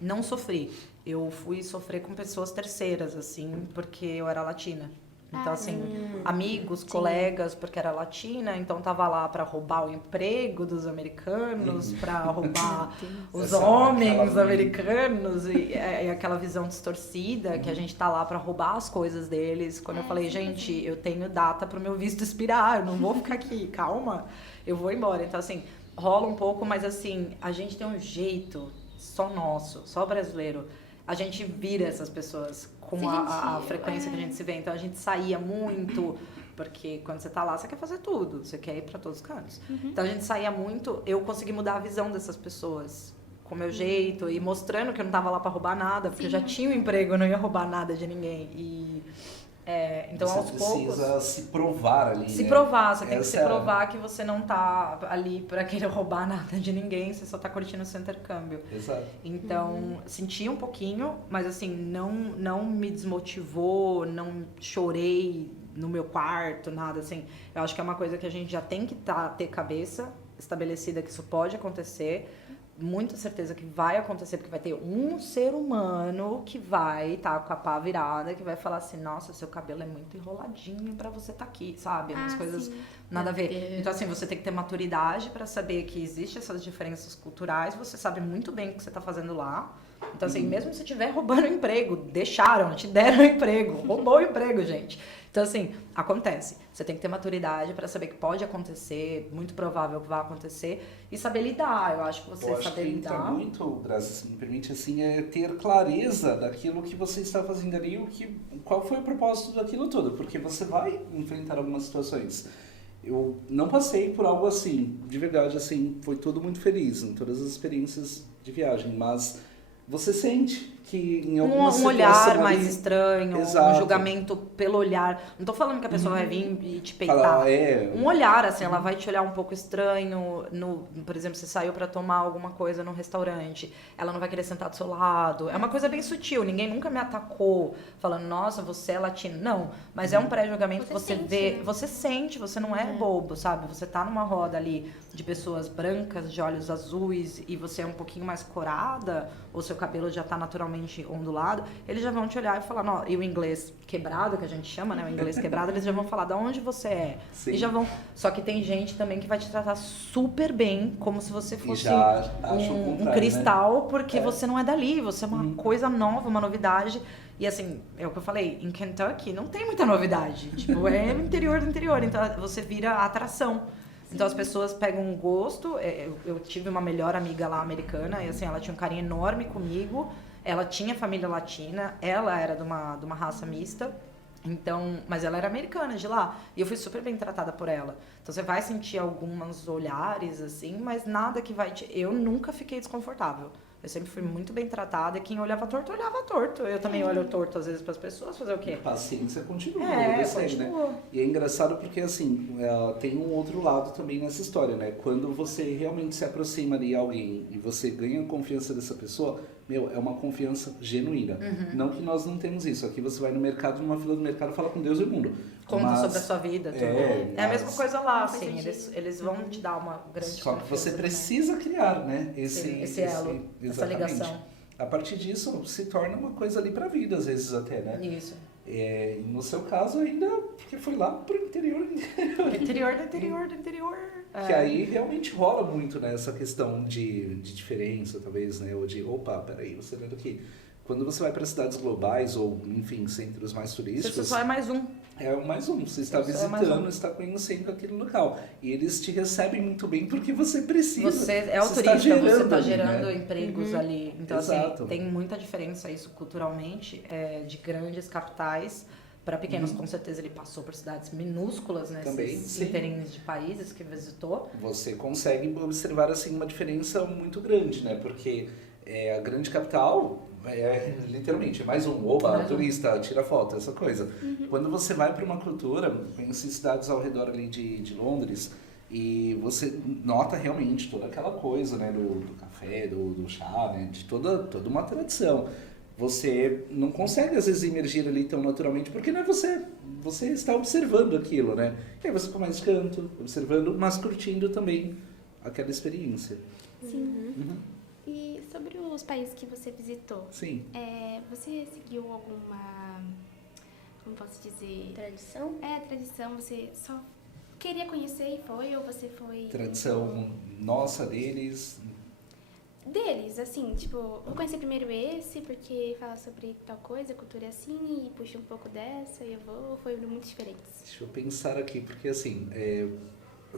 Não sofri. Eu fui sofrer com pessoas terceiras, assim, porque eu era latina. Então, assim, amigos, colegas, porque era latina, então tava lá para roubar o emprego dos americanos, para roubar os homens americanos, e aquela visão distorcida que a gente tá lá para roubar as coisas deles. Quando eu falei, gente, eu tenho data pro meu visto expirar, eu não vou ficar aqui, calma, eu vou embora. Então, assim, rola um pouco, mas assim, a gente tem um jeito só nosso, só brasileiro. A gente vira essas pessoas com a frequência que a gente se vê. Então, a gente saía muito, porque quando você tá lá, você quer fazer tudo. Você quer ir pra todos os cantos. Então, a gente saía muito. Eu consegui mudar a visão dessas pessoas com o meu jeito e mostrando que eu não tava lá pra roubar nada, porque eu já tinha um emprego, eu não ia roubar nada de ninguém. E Então, você aos poucos... precisa se provar ali, Se né? provar, você tem que Essa se é a- provar que você não tá ali pra querer roubar nada de ninguém, você só tá curtindo o seu intercâmbio. Exato. Então, senti um pouquinho, mas assim, não me desmotivou, não chorei no meu quarto, nada assim. Eu acho que é uma coisa que a gente já tem que ter cabeça estabelecida que isso pode acontecer. Muita certeza que vai acontecer, porque vai ter um ser humano que vai estar com a pá virada, que vai falar assim, nossa, seu cabelo é muito enroladinho pra você estar aqui, sabe? Umas coisas sim. nada a ver. Meu Deus. Então, assim, você tem que ter maturidade pra saber que existem essas diferenças culturais, você sabe muito bem o que você tá fazendo lá. Então, assim, mesmo se estiver roubando o emprego, te deram o emprego, roubou o emprego, gente. Então, assim, acontece. Você tem que ter maturidade pra saber que pode acontecer, muito provável que vai acontecer, e saber lidar. Eu acho que você Eu acho saber que entra lidar. muito, Grazi, se me permite, assim, é ter clareza daquilo que você está fazendo ali, qual foi o propósito daquilo tudo, porque você vai enfrentar algumas situações. Eu não passei por algo assim, de verdade, assim, foi tudo muito feliz em todas as experiências de viagem, mas você sente que em alguma Um olhar situação mais ali- estranho, um Exato. julgamento pelo olhar. Não tô falando que a pessoa vai vir e te peitar. Fala, é, Um olhar, assim, ela vai te olhar um pouco estranho. Por exemplo, você saiu pra tomar alguma coisa num restaurante, ela não vai querer sentar do seu lado. É uma coisa bem sutil. Ninguém nunca me atacou falando, nossa, você é latino. Não, mas é um pré-julgamento que você Você sente, vê, né? você sente, você não é bobo, sabe? Você tá numa roda ali de pessoas brancas, de olhos azuis, e você é um pouquinho mais corada, ou seu cabelo já tá naturalmente ondulado, eles já vão te olhar e falar, não, e o inglês quebrado, que a gente chama, né? O inglês quebrado, eles já vão falar de onde você é. Sim. E já vão. Só que tem gente também que vai te tratar super bem, como se você e fosse já acho o um contrário, né? cristal, porque É. você não é dali, você é uma coisa nova, uma novidade. E assim, é o que eu falei, em Kentucky não tem muita novidade. Tipo, é o interior do interior, então você vira atração. Então as pessoas pegam um gosto. Eu tive uma melhor amiga lá americana, e assim, ela tinha um carinho enorme comigo. Ela tinha família latina, ela era de uma raça mista. Então, mas ela era americana de lá, e eu fui super bem tratada por ela. Então você vai sentir alguns olhares assim, mas nada que vai te... Eu nunca fiquei desconfortável. Eu sempre fui muito bem tratada, e quem olhava torto, olhava torto. Eu também olho torto às vezes para as pessoas, fazer o quê? Paciência continua, É, segue, né? continua. E é engraçado porque, assim, tem um outro lado também nessa história, né? Quando você realmente se aproxima de alguém e você ganha a confiança dessa pessoa, meu, é uma confiança genuína. Não que nós não temos isso. Aqui você vai no mercado, numa fila do mercado, fala com Deus e o mundo. Conta Mas- sobre a sua vida, tudo. É, É a mesma mas- coisa lá, Faz assim, sentido. eles vão te dar uma grande Só que você confiança, né? precisa criar, né? Sim, esse elo, essa exatamente. ligação. A partir disso, se torna uma coisa ali pra vida, às vezes até, né? Isso. E no seu caso ainda, porque foi lá pro interior. Interior do interior do interior. Que aí realmente rola muito, né, essa questão de diferença, talvez, né? Ou de, opa, peraí, você lendo aqui. Quando você vai para cidades globais ou, enfim, centros mais Você turísticos, só é mais um. é mais um. Você está Você só é mais visitando, um. está conhecendo aquele local. E eles te recebem muito bem porque você precisa. Você é o Você está turista, você está ali, gerando né? empregos ali. Então, Exato. assim, tem muita diferença isso culturalmente, de grandes capitais para pequenos. Com certeza ele passou por cidades minúsculas, né? Também, Esses sim. inteirinhos de países que visitou. Você consegue observar, assim, uma diferença muito grande, né? Porque a grande capital literalmente, é mais um, oba, Mais um. turista, tira foto, essa coisa. Quando você vai para uma cultura, conheci cidades ao redor ali de Londres, e você nota realmente toda aquela coisa, né, do café, do chá, né, de toda uma tradição. Você não consegue, às vezes, emergir ali tão naturalmente, porque não é você está observando aquilo, né? E aí você fica mais de canto, observando, mas curtindo também aquela experiência. Sim. Uhum. E sobre os países que você visitou, Sim. você seguiu alguma, como posso dizer, Tradição? tradição, você só queria conhecer e foi, ou você foi... Tradição nossa, deles. Deles, assim, tipo, vou conhecer primeiro esse, porque fala sobre tal coisa, cultura é assim, e puxa um pouco dessa, e eu vou, ou foi muito diferentes? Deixa eu pensar aqui, porque assim,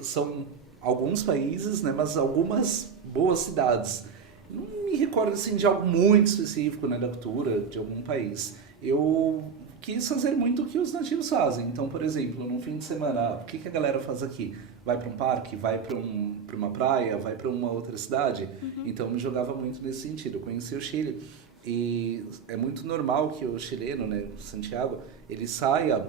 são alguns países, né, mas algumas boas cidades. Não me recordo assim, de algo muito específico, né, da cultura de algum país. Eu quis fazer muito o que os nativos fazem. Então, por exemplo, num fim de semana, o que a galera faz aqui? Vai para um parque, vai para uma praia, vai para uma outra cidade? Então, eu me jogava muito nesse sentido. Eu conheci o Chile E é muito normal que o chileno, né, o Santiago, ele saia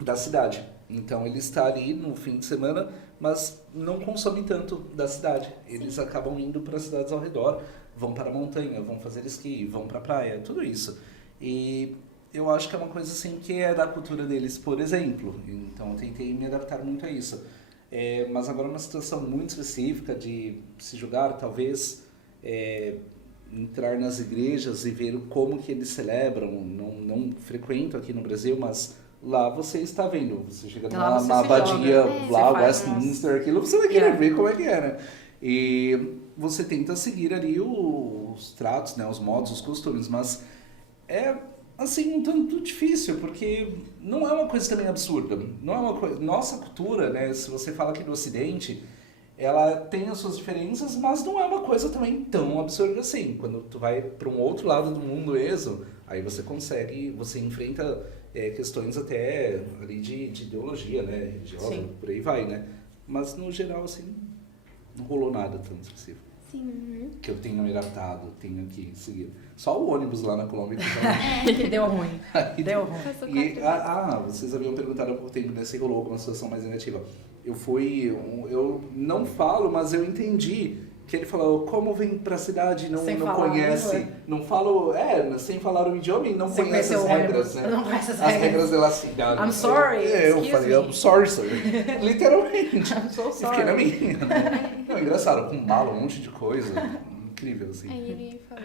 da cidade. Então ele está ali no fim de semana, mas não consome tanto da cidade. Eles acabam indo para as cidades ao redor, vão para a montanha, vão fazer esqui, vão para a praia, tudo isso. E eu acho que é uma coisa assim que é da cultura deles, por exemplo. Então eu tentei me adaptar muito a isso. Mas agora uma situação muito específica de se julgar, talvez entrar nas igrejas e ver como que eles celebram. Não frequento aqui no Brasil, mas lá você está vendo. Você chega Lá você na se abadia, joga. lá, Você faz Westminster, aquilo, você vai querer ver como é que é, né? E você tenta seguir ali os tratos, né, os modos, os costumes, mas é assim um tanto difícil, porque não é uma coisa também absurda. Não é uma coisa, nossa cultura, né, se você fala aqui do Ocidente, ela tem as suas diferenças, mas não é uma coisa também tão absurda assim. Quando tu vai para um outro lado do mundo mesmo, aí você enfrenta questões até ali de ideologia, né, religiosa, Sim. por aí vai, né? Mas no geral, assim, não rolou nada tanto específico. Sim. Que eu tenha me adaptado, tenho que seguir. Só o ônibus lá na Colômbia que Que deu ruim. Deu ruim. Passou E, 4 vezes. vocês haviam perguntado há pouco tempo, né, se rolou alguma situação mais negativa. Eu não falo, mas eu entendi que ele falou, como vem pra cidade e não Sem falar a conhece, língua. não falo, sem falar o idioma e não Sem conhece conhecer as o regras, ônibus. né? Não conhece as As regras. regras da cidade. I'm sorry, Eu excuse falei, me. I'm sorry, sir. Literalmente. I'm so E fiquei na sorry. minha. Né? Não, engraçado, com mala, um monte de coisa. Incrível, assim. Aí ele falou.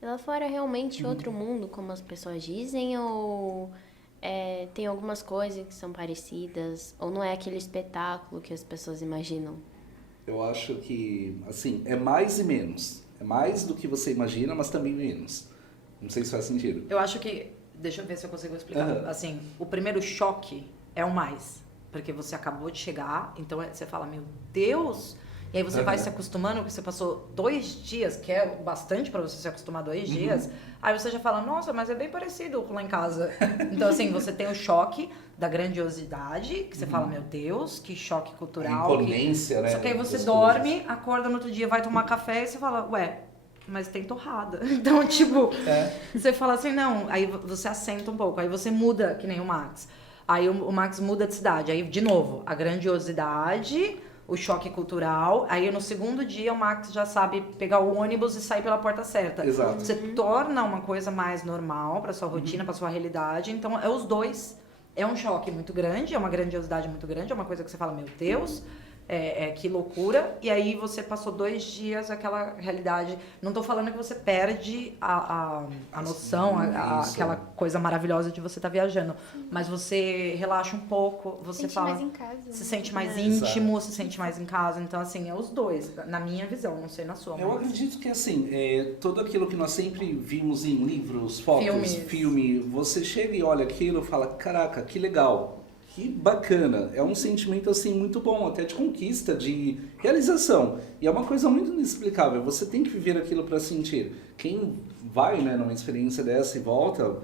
E lá fora é realmente outro mundo, como as pessoas dizem, ou tem algumas coisas que são parecidas, ou não é aquele espetáculo que as pessoas imaginam? Eu acho que, assim, é mais e menos. É mais do que você imagina, mas também menos. Não sei se faz sentido. Eu acho que... Deixa eu ver se eu consigo explicar. Aham. Assim, o primeiro choque é o mais. Porque você acabou de chegar, então você fala, meu Deus... E aí você vai Aham. se acostumando, porque você passou 2 dias, que é bastante pra você se acostumar 2 dias. Aí você já fala, nossa, mas é bem parecido com lá em casa. Então, assim, você tem o choque da grandiosidade, que você fala, meu Deus, que choque A cultural. imponência, né? Só que aí você das dorme, acorda no outro dia, vai tomar café e você fala, ué, mas tem torrada. Então, tipo, você fala assim, não, aí você assenta um pouco, aí você muda, que nem o Max. Aí o Max muda de cidade, aí de novo, a grandiosidade, o choque cultural, aí no segundo dia o Max já sabe pegar o ônibus e sair pela porta certa. Exato. Você torna uma coisa mais normal pra sua rotina, pra sua realidade, então é os dois. É um choque muito grande, é uma grandiosidade muito grande, é uma coisa que você fala, meu Deus, que loucura. E aí você passou 2 dias aquela realidade. Não tô falando que você perde a noção, Isso. aquela coisa maravilhosa de você estar viajando. Mas você relaxa um pouco, você Sente fala... mais em casa. Se né? sente mais É. íntimo, se sente mais em casa. Então, assim, é os dois, na minha visão, não sei na sua. Eu mas- acredito que, assim, tudo aquilo que nós sempre vimos em livros, fotos, filme, você chega e olha aquilo e fala, caraca, que legal, que bacana. É um sentimento, assim, muito bom, até de conquista, de realização. E é uma coisa muito inexplicável, você tem que viver aquilo para sentir. Quem vai, né, numa experiência dessa e volta,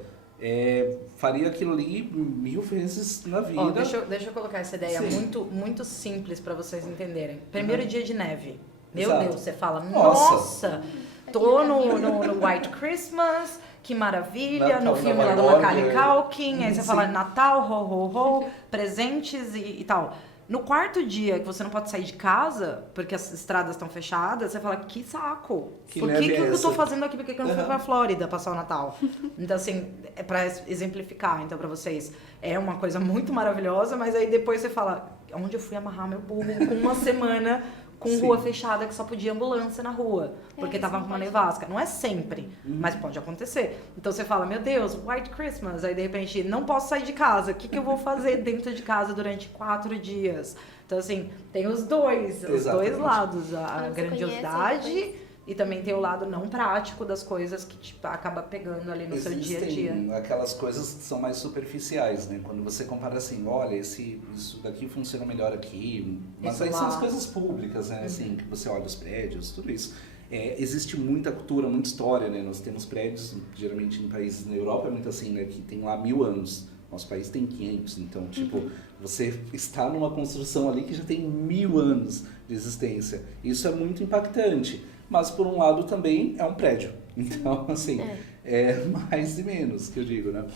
faria aquilo ali 1000 vezes na vida. Ó, deixa eu colocar essa ideia Sim. muito, muito simples pra vocês entenderem. Primeiro dia de neve. Meu Exato. Deus, você fala, Nossa. nossa, tô no White Christmas, que maravilha, Natal no em filme Nova lá do York, Macaulay Culkin, aí você Sim. fala Natal, ho, ho, ho, presentes e tal. No quarto dia que você não pode sair de casa, porque as estradas estão fechadas, você fala, que saco. Que Por neve que é eu tô essa? fazendo aqui? Por que eu não fui Aham. pra Flórida passar o Natal? Então, assim, é pra exemplificar, então, pra vocês. É uma coisa muito maravilhosa, mas aí depois você fala, onde eu fui amarrar meu burro com uma semana com Sim. rua fechada, que só podia ambulância na rua, porque isso tava não com uma pode. nevasca. Não é sempre, mas pode acontecer. Então você fala, meu Deus, White Christmas, aí de repente, não posso sair de casa, o que eu vou fazer dentro de casa durante 4 dias? Então, assim, tem os dois Exatamente. lados, a Quando você grandiosidade conhece, e também tem o lado não prático das coisas que tipo, acaba pegando ali no seu dia a dia. Existem aquelas coisas que são mais superficiais, né? Quando você compara assim, olha, isso daqui funciona melhor aqui. Mas Isso aí são lá. as coisas públicas, né? Assim, que você olha os prédios, tudo isso. Existe muita cultura, muita história, né? Nós temos prédios, geralmente em países na Europa é muito assim, né? Que tem lá 1000 anos. Nosso país tem 500, então, tipo, você está numa construção ali que já tem 1000 anos de existência. Isso é muito impactante. Mas, por um lado, também é um prédio. Então, assim, é mais e menos que eu digo, né?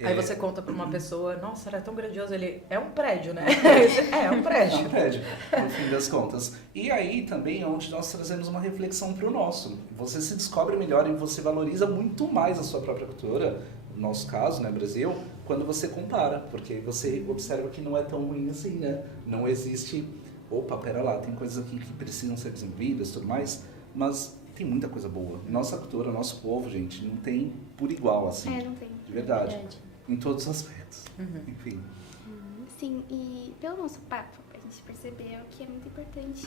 Aí você conta pra uma pessoa, nossa, era tão grandioso, ele é um prédio, né? É um prédio. É um prédio, no fim das contas. E aí também é onde nós trazemos uma reflexão para o nosso. Você se descobre melhor e você valoriza muito mais a sua própria cultura, no nosso caso, né, Brasil, quando você compara, porque você observa que não é tão ruim assim, né? Não existe, opa, pera lá, tem coisas aqui que precisam ser desenvolvidas e tudo mais, mas tem muita coisa boa. Nossa cultura, nosso povo, gente, não tem por igual, assim. Não tem. De verdade. Em todos os aspectos. Enfim. Sim, e pelo nosso papo, a gente percebeu que é muito importante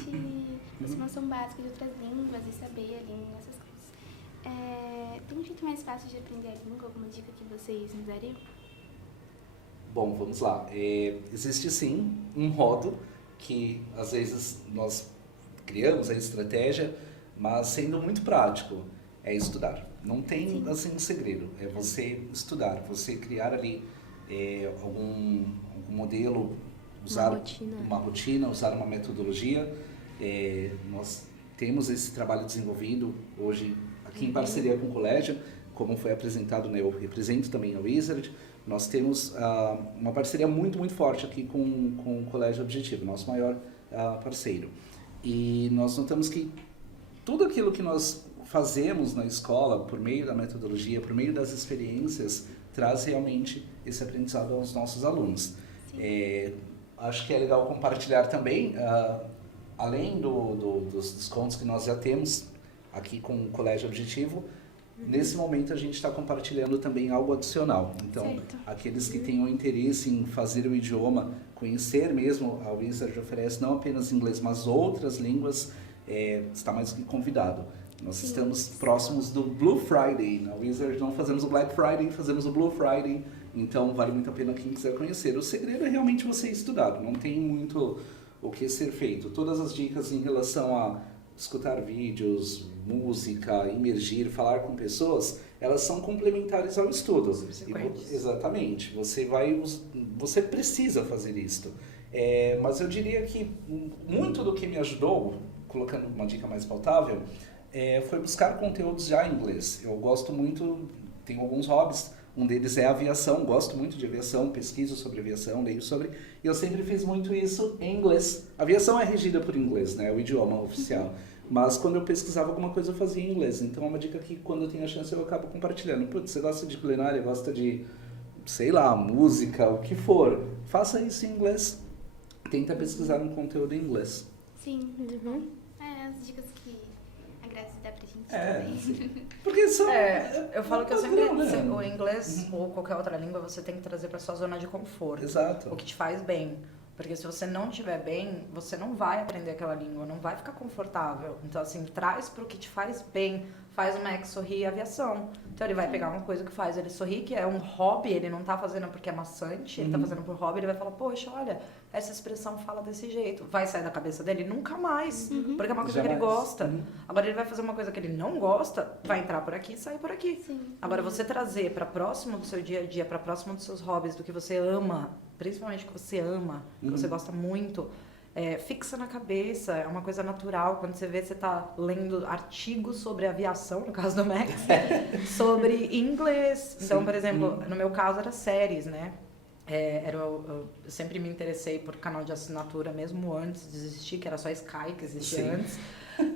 essa noção básica de outras línguas e saber a língua, essas coisas. Tem um jeito mais fácil de aprender a língua? Alguma dica que vocês nos dariam? Bom, vamos lá. Existe sim um modo que às vezes nós criamos a estratégia, mas sendo muito prático, é estudar. Não tem assim um segredo, é você estudar, você criar ali algum modelo, usar uma rotina, usar uma metodologia. Nós temos esse trabalho desenvolvido hoje aqui em parceria com o colégio, como foi apresentado, né, eu represento também a Wizard. Nós temos uma parceria muito, muito forte aqui com o Colégio Objetivo, nosso maior parceiro. E nós notamos que tudo aquilo que nós fazemos na escola, por meio da metodologia, por meio das experiências, traz realmente esse aprendizado aos nossos alunos. Acho que é legal compartilhar também, além dos descontos que nós já temos aqui com o Colégio Objetivo, nesse momento a gente está compartilhando também algo adicional. Então, aqueles que tenham interesse em fazer o idioma, conhecer mesmo, a Wizard oferece não apenas inglês, mas outras línguas, está mais que convidado. Nós estamos próximos do Blue Friday. Na Wizard não fazemos o Black Friday, fazemos o Blue Friday. Então vale muito a pena quem quiser conhecer. O segredo é realmente você estudar. Não tem muito o que ser feito. Todas as dicas em relação a escutar vídeos, música, imergir, falar com pessoas, elas são complementares ao estudo. Exatamente. Você precisa fazer isto. Mas eu diria que muito do que me ajudou, colocando uma dica mais pautável, foi buscar conteúdos já em inglês. Eu gosto muito, tenho alguns hobbies, um deles é a aviação, gosto muito de aviação, pesquiso sobre aviação, leio sobre, e eu sempre fiz muito isso em inglês. A aviação é regida por inglês, né, o idioma oficial, mas quando eu pesquisava alguma coisa eu fazia em inglês, então é uma dica que quando eu tenho a chance eu acabo compartilhando. Putz, você gosta de culinária, gosta de, sei lá, música, o que for, faça isso em inglês, tenta pesquisar um conteúdo em inglês. Sim, as dicas que a Grazi dá pra gente também. Porque são... eu falo que eu sempre, o inglês ou qualquer outra língua, você tem que trazer pra sua zona de conforto. Exato. O que te faz bem. Porque se você não estiver bem, você não vai aprender aquela língua, não vai ficar confortável. Então, assim, traz pro que te faz bem. Faz o Max sorrir aviação. Então, ele vai pegar uma coisa que faz ele sorrir, que é um hobby, ele não tá fazendo porque é maçante, ele tá fazendo por hobby, ele vai falar, poxa, olha, essa expressão fala desse jeito. Vai sair da cabeça dele? Nunca mais. Porque é uma coisa que ele gosta. Agora, ele vai fazer uma coisa que ele não gosta, vai entrar por aqui e sair por aqui. Agora, você trazer pra próximo do seu dia a dia, pra próximo dos seus hobbies, do que você ama, principalmente que você ama, que você gosta muito, fixa na cabeça, é uma coisa natural. Quando você vê, você tá lendo artigos sobre aviação, no caso do Max, sobre inglês. Então, por exemplo, no meu caso era séries, né? Eu sempre me interessei por canal de assinatura, mesmo antes de existir, que era só Sky que existia antes.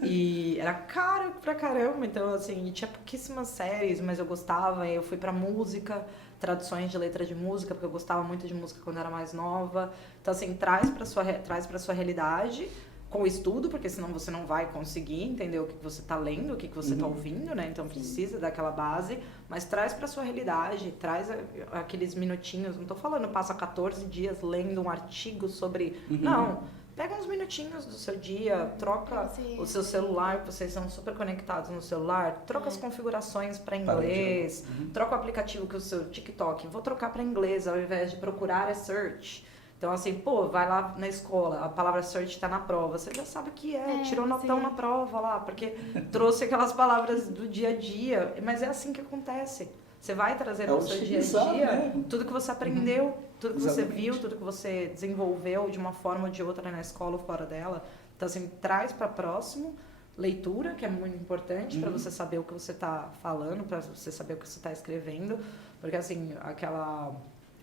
E era caro pra caramba, então assim, tinha pouquíssimas séries, mas eu gostava, eu fui pra música, traduções de letra de música, porque eu gostava muito de música quando era mais nova. Então assim, traz pra sua realidade com o estudo, porque senão você não vai conseguir entender o que você tá lendo, o que você tá ouvindo, né? Então precisa daquela base, mas traz pra sua realidade, traz aqueles minutinhos, não tô falando passa 14 dias lendo um artigo sobre... Não, pega uns minutinhos do seu dia, troca o seu celular, vocês são super conectados no celular, troca as configurações para inglês, troca o aplicativo que o seu TikTok, vou trocar para inglês, ao invés de procurar search. Então assim, vai lá na escola, a palavra search está na prova, você já sabe o que tirou notão na prova lá, porque trouxe aquelas palavras do dia a dia, mas é assim que acontece. Você vai trazer no seu dia a dia tudo que você aprendeu, tudo que você viu, tudo que você desenvolveu de uma forma ou de outra na escola ou fora dela. Então, assim, traz para próximo leitura, que é muito importante para você saber o que você está falando, para você saber o que você está escrevendo, porque assim,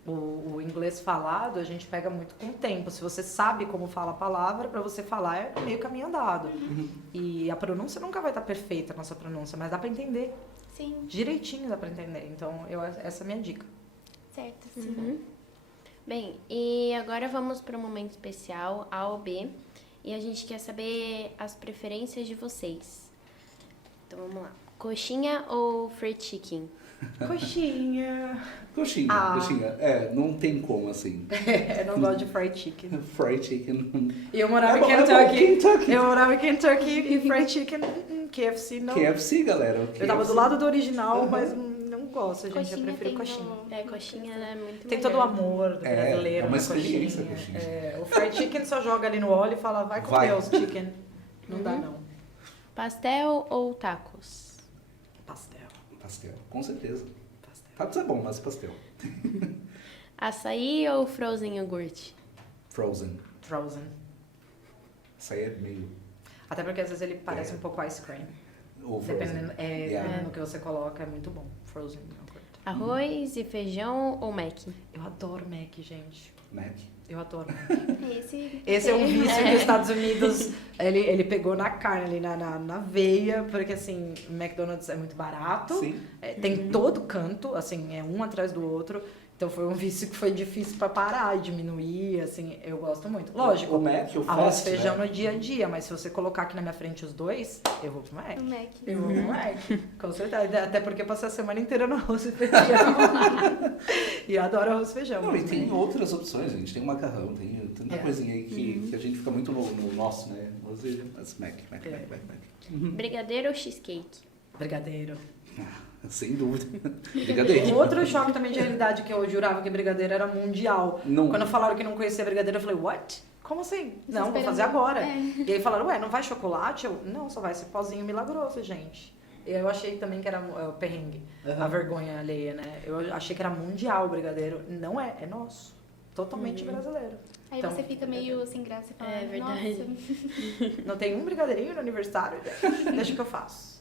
o inglês falado a gente pega muito com o tempo. Se você sabe como fala a palavra, para você falar é meio caminho andado. E a pronúncia nunca vai estar perfeita, a nossa pronúncia, mas dá para entender. Sim, Direitinho dá para entender. Então, essa é a minha dica. certo, sim. Uhum. Bem, e agora vamos para um momento especial, A ou B. E a gente quer saber as preferências de vocês. Então vamos lá. Coxinha ou fried chicken? Coxinha. Coxinha, Ah. coxinha. Não tem como, assim. Eu não gosto de fried chicken. Fried chicken. E eu morava É bom, em é bom, Kentucky. Kentucky. Eu morava em Kentucky e fried chicken, KFC não. KFC, galera. Eu tava do lado do original, mas não gosto, gente. Coxinha Eu prefiro tem coxinha. Coxinha é muito Tem melhor. todo o amor do brasileiro é uma na experiência, coxinha. coxinha. O fried chicken só joga ali no óleo e fala, vai com Vai. Deus, chicken. Não dá, não. Pastel ou tacos? Pastel. Pastel, com certeza. Pastel. Tacos é bom, mas pastel. Açaí ou frozen iogurte? Frozen. Frozen. Isso aí é meio... Até porque às vezes ele parece um pouco ice cream. Ou frozen. Dependendo, Yeah. dependendo do que você coloca, é muito bom. Frozen yogurt. Arroz e feijão ou mac? Eu adoro Mac, gente. Mac. Eu adoro Mac. Esse É um vício que os Estados Unidos, ele pegou na carne, ali na veia, porque assim, o McDonald's é muito barato, Sim. tem todo canto, assim, é um atrás do outro, então foi um vício que foi difícil pra parar e diminuir, assim, eu gosto muito. Lógico, O Mac, o arroz fast, e feijão né? no dia a dia, mas se você colocar aqui na minha frente os dois, eu vou pro Mac. O Mac. Eu vou pro Mac, com certeza. Até porque eu passei a semana inteira no arroz e feijão. E eu adoro arroz e feijão. Não, e tem outras opções, gente. Tem o macarrão, tem tanta É. coisinha aí que a gente fica muito no nosso, né? Mas Mac. Brigadeiro ou cheesecake? Brigadeiro. Sem dúvida. Brigadeiro. Outro choque também de realidade que eu jurava que brigadeiro era mundial. Não. Quando falaram que não conhecia brigadeiro, eu falei, what? Como assim? Não, vou fazer agora. E aí falaram, ué, não vai chocolate? Eu, não, só vai esse pozinho milagroso, gente. E eu achei também que era o perrengue, a vergonha alheia, né? Eu achei que era mundial o brigadeiro. Não é, é nosso. Totalmente brasileiro. Aí Então, você fica meio sem graça e fala, É verdade. nossa. Não tem um brigadeirinho no aniversário? Deixa que eu faço.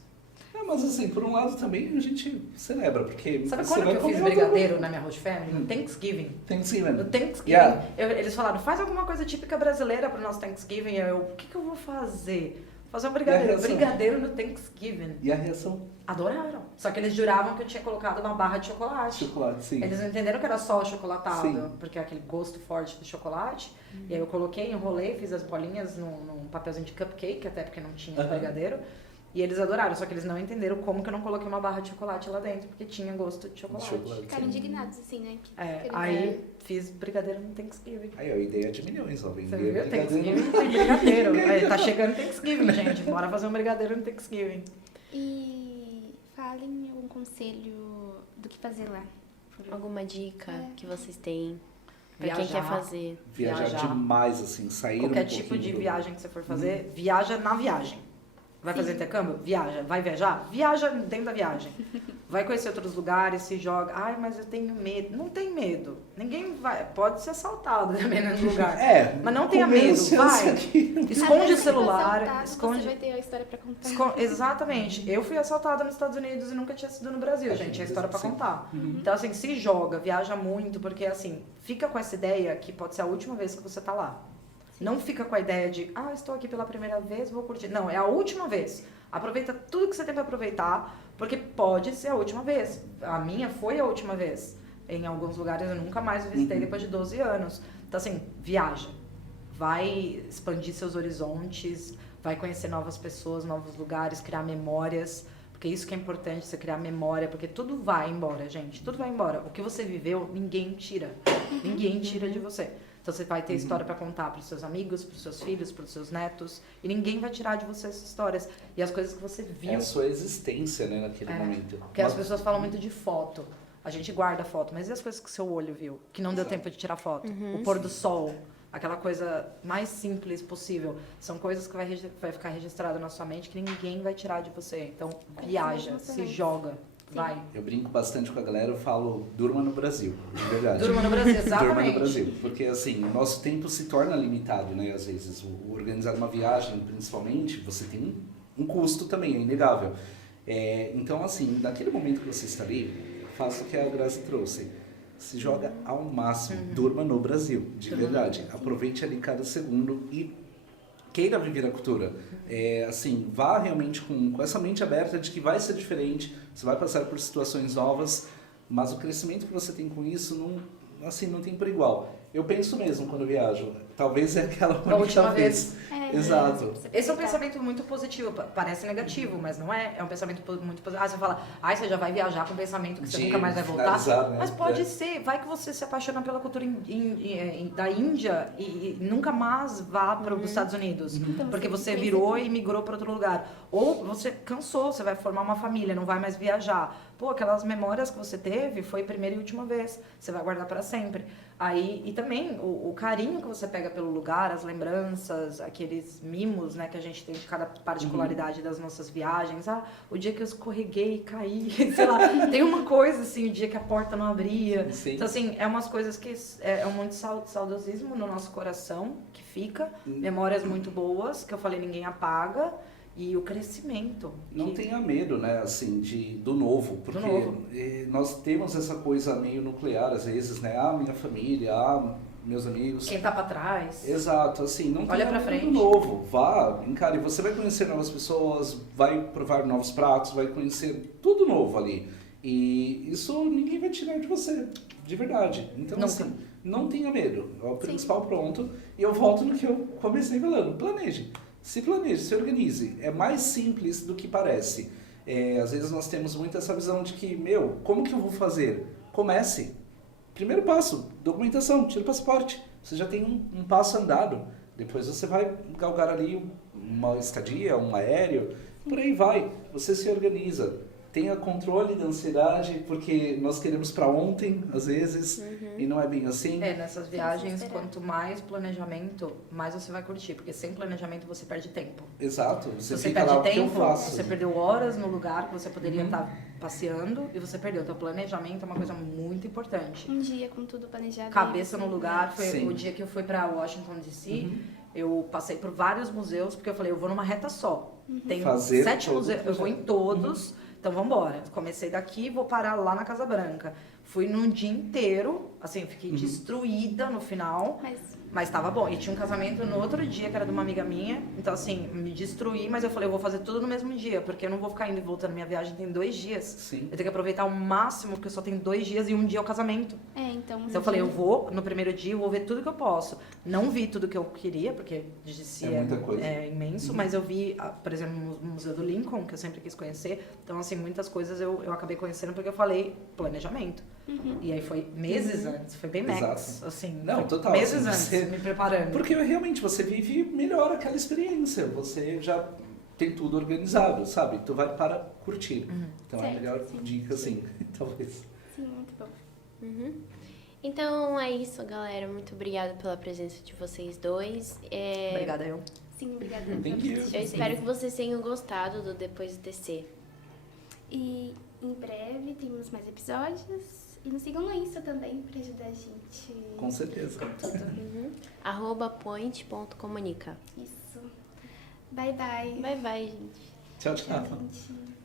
Mas assim, por um lado também a gente celebra, porque... Sabe você quando vai que eu fiz comer brigadeiro na minha Host Family? No Thanksgiving. Tem sim, né? No Thanksgiving, Yeah. eles falaram, faz alguma coisa típica brasileira pro nosso Thanksgiving. Eu, o que eu vou fazer? Fazer um brigadeiro. E a reação? Brigadeiro no Thanksgiving. E a reação? Adoraram. Só que eles juravam que eu tinha colocado uma barra de chocolate. Chocolate, sim. Eles não entenderam que era só chocolatado, Sim. porque é aquele gosto forte do chocolate. E aí eu coloquei, enrolei, fiz as bolinhas num papelzinho de cupcake, até porque não tinha brigadeiro. E eles adoraram, só que eles não entenderam como que eu não coloquei uma barra de chocolate lá dentro, porque tinha gosto de chocolate. Ficaram indignados, assim, né? que eles Aí fiz brigadeiro no Thanksgiving. Aí, ó, ideia de milhões, ó. Você Vender viu? brigadeiro. Thanksgiving tem brigadeiro. Aí, tá chegando Thanksgiving, gente. Bora fazer um brigadeiro no Thanksgiving. E falem algum conselho do que fazer lá. Alguma dica É. que vocês têm pra quem quer fazer? Viajar demais, assim, sair Qualquer um tipo pouquinho de do- viagem que você for fazer, viaja na viagem. Vai fazer intercâmbio? Viaja. Vai viajar? Viaja dentro da viagem. Vai conhecer outros lugares, se joga. Ai, mas eu tenho medo. Não tem medo. Ninguém vai. Pode ser assaltado dependendo do lugar. Mas não tenha com menos medo. chance Vai. aqui. Esconde o Você celular. Esconde. vai ter a história pra contar. Exatamente. Eu fui assaltada nos Estados Unidos e nunca tinha sido no Brasil, gente. É história pra Sim. contar. Então, assim, se joga, viaja muito, porque, assim, fica com essa ideia que pode ser a última vez que você tá lá. Não fica com a ideia de, estou aqui pela primeira vez, vou curtir. Não, é a última vez. Aproveita tudo que você tem pra aproveitar, porque pode ser a última vez. A minha foi a última vez. Em alguns lugares eu nunca mais visitei depois de 12 anos. Então, assim, viaja. Vai expandir seus horizontes, vai conhecer novas pessoas, novos lugares, criar memórias. Porque isso que é importante, você criar memória, porque tudo vai embora, gente. Tudo vai embora. O que você viveu, ninguém tira. Ninguém tira de você. Então você vai ter história pra contar pros seus amigos, pros seus filhos, pros seus netos. E ninguém vai tirar de você essas histórias. E as coisas que você viu. É a sua existência, né, naquele momento. Porque as pessoas falam muito de foto. A gente guarda foto, mas e as coisas que seu olho viu? Que não deu tempo de tirar foto? O pôr do sol, aquela coisa mais simples possível. São coisas que vai ficar registrada na sua mente que ninguém vai tirar de você. Então, viaja, se joga, vai. Eu brinco bastante com a galera, eu falo, durma no Brasil, de verdade. Durma no Brasil, Durma exatamente. no Brasil, porque assim, o nosso tempo se torna limitado, né, às vezes. O organizar uma viagem, principalmente, você tem um custo também, é inegável. Então, assim, naquele momento que você está ali, faça o que a Grazi trouxe. Se joga ao máximo, durma no Brasil, de verdade. Aproveite ali cada segundo e queira viver a cultura. Assim, vá realmente com essa mente aberta de que vai ser diferente, você vai passar por situações novas, mas o crescimento que você tem com isso não tem por igual. Eu penso mesmo quando eu viajo, talvez é aquela única vez. Exato. Esse é um pensamento muito positivo, parece negativo, mas não é. É um pensamento muito positivo. Você fala, você já vai viajar com o pensamento que você nunca mais vai voltar. Né? Mas pode ser, vai que você se apaixona pela cultura da Índia e nunca mais vá para os Estados Unidos, porque você virou e migrou para outro lugar. Ou você cansou, você vai formar uma família, não vai mais viajar. Pô, aquelas memórias que você teve foi a primeira e última vez, você vai guardar para sempre. E também o carinho que você pega pelo lugar, as lembranças, aqueles mimos, né, que a gente tem de cada particularidade das nossas viagens. O dia que eu escorreguei, caí, sei lá, tem uma coisa assim, o dia que a porta não abria. Sim. Então, assim, é umas coisas que é um monte de saudosismo no nosso coração, que fica, memórias muito boas, que eu falei, ninguém apaga. E o crescimento. Não tenha medo, né, assim, do novo, porque nós temos essa coisa meio nuclear, às vezes, né, minha família, meus amigos. Quem tá pra trás. Exato, assim, não tenha medo do novo, vá, encare, você vai conhecer novas pessoas, vai provar novos pratos, vai conhecer tudo novo ali. E isso ninguém vai tirar de você, de verdade. Então, assim, não tenha medo, é o principal ponto. E eu volto no que eu comecei falando, planeje. Se planeje, se organize. É mais simples do que parece. Às vezes nós temos muito essa visão de que, como que eu vou fazer? Comece. Primeiro passo, documentação, tira o passaporte. Você já tem um passo andado. Depois você vai galgar ali uma estadia, um aéreo, por aí vai. Você se organiza. Tenha controle da ansiedade, porque nós queremos para ontem, às vezes, e não é bem assim. Nessas viagens, quanto mais planejamento, mais você vai curtir, porque sem planejamento você perde tempo. Exato. Você perde tempo, você perdeu horas no lugar que você poderia estar passeando e você perdeu. Então, planejamento é uma coisa muito importante. Um dia com tudo planejado. Cabeça no lugar, foi o dia que eu fui para Washington, D.C., eu passei por vários museus, porque eu falei, eu vou numa reta só. Tem 7 museus, eu vou em todos. Então, vamos embora. Comecei daqui, vou parar lá na Casa Branca. Fui num dia inteiro, assim, fiquei destruída no final, mas tava bom. E tinha um casamento no outro dia, que era de uma amiga minha. Então, assim, me destruí, mas eu falei, eu vou fazer tudo no mesmo dia, porque eu não vou ficar indo e voltando. Minha viagem tem 2 dias. Sim. Eu tenho que aproveitar ao máximo, porque eu só tenho 2 dias e um dia é o casamento. Então eu falei, eu vou, no primeiro dia, eu vou ver tudo que eu posso. Não vi tudo que eu queria, porque muita coisa. É imenso, mas eu vi, por exemplo, o Museu do Lincoln, que eu sempre quis conhecer. Então, assim, muitas coisas eu acabei conhecendo porque eu falei planejamento. E aí foi meses antes, foi bem max, assim. Não, total. Meses assim, antes, me preparando. Porque realmente você vive melhor aquela experiência, você já tem tudo organizado, sabe? Tu vai para curtir. Então é a melhor dica, assim, talvez. Sim, muito bom. Então é isso, galera. Muito obrigada pela presença de vocês dois. Obrigada, eu. Sim, obrigada. Eu espero que vocês tenham gostado do Depois do TC. E em breve temos mais episódios. E nos sigam no Insta também pra ajudar a gente. Com certeza. @point.comunica. Isso. Bye, bye. Bye, bye, gente. Tchau, tchau. Tchau, gente.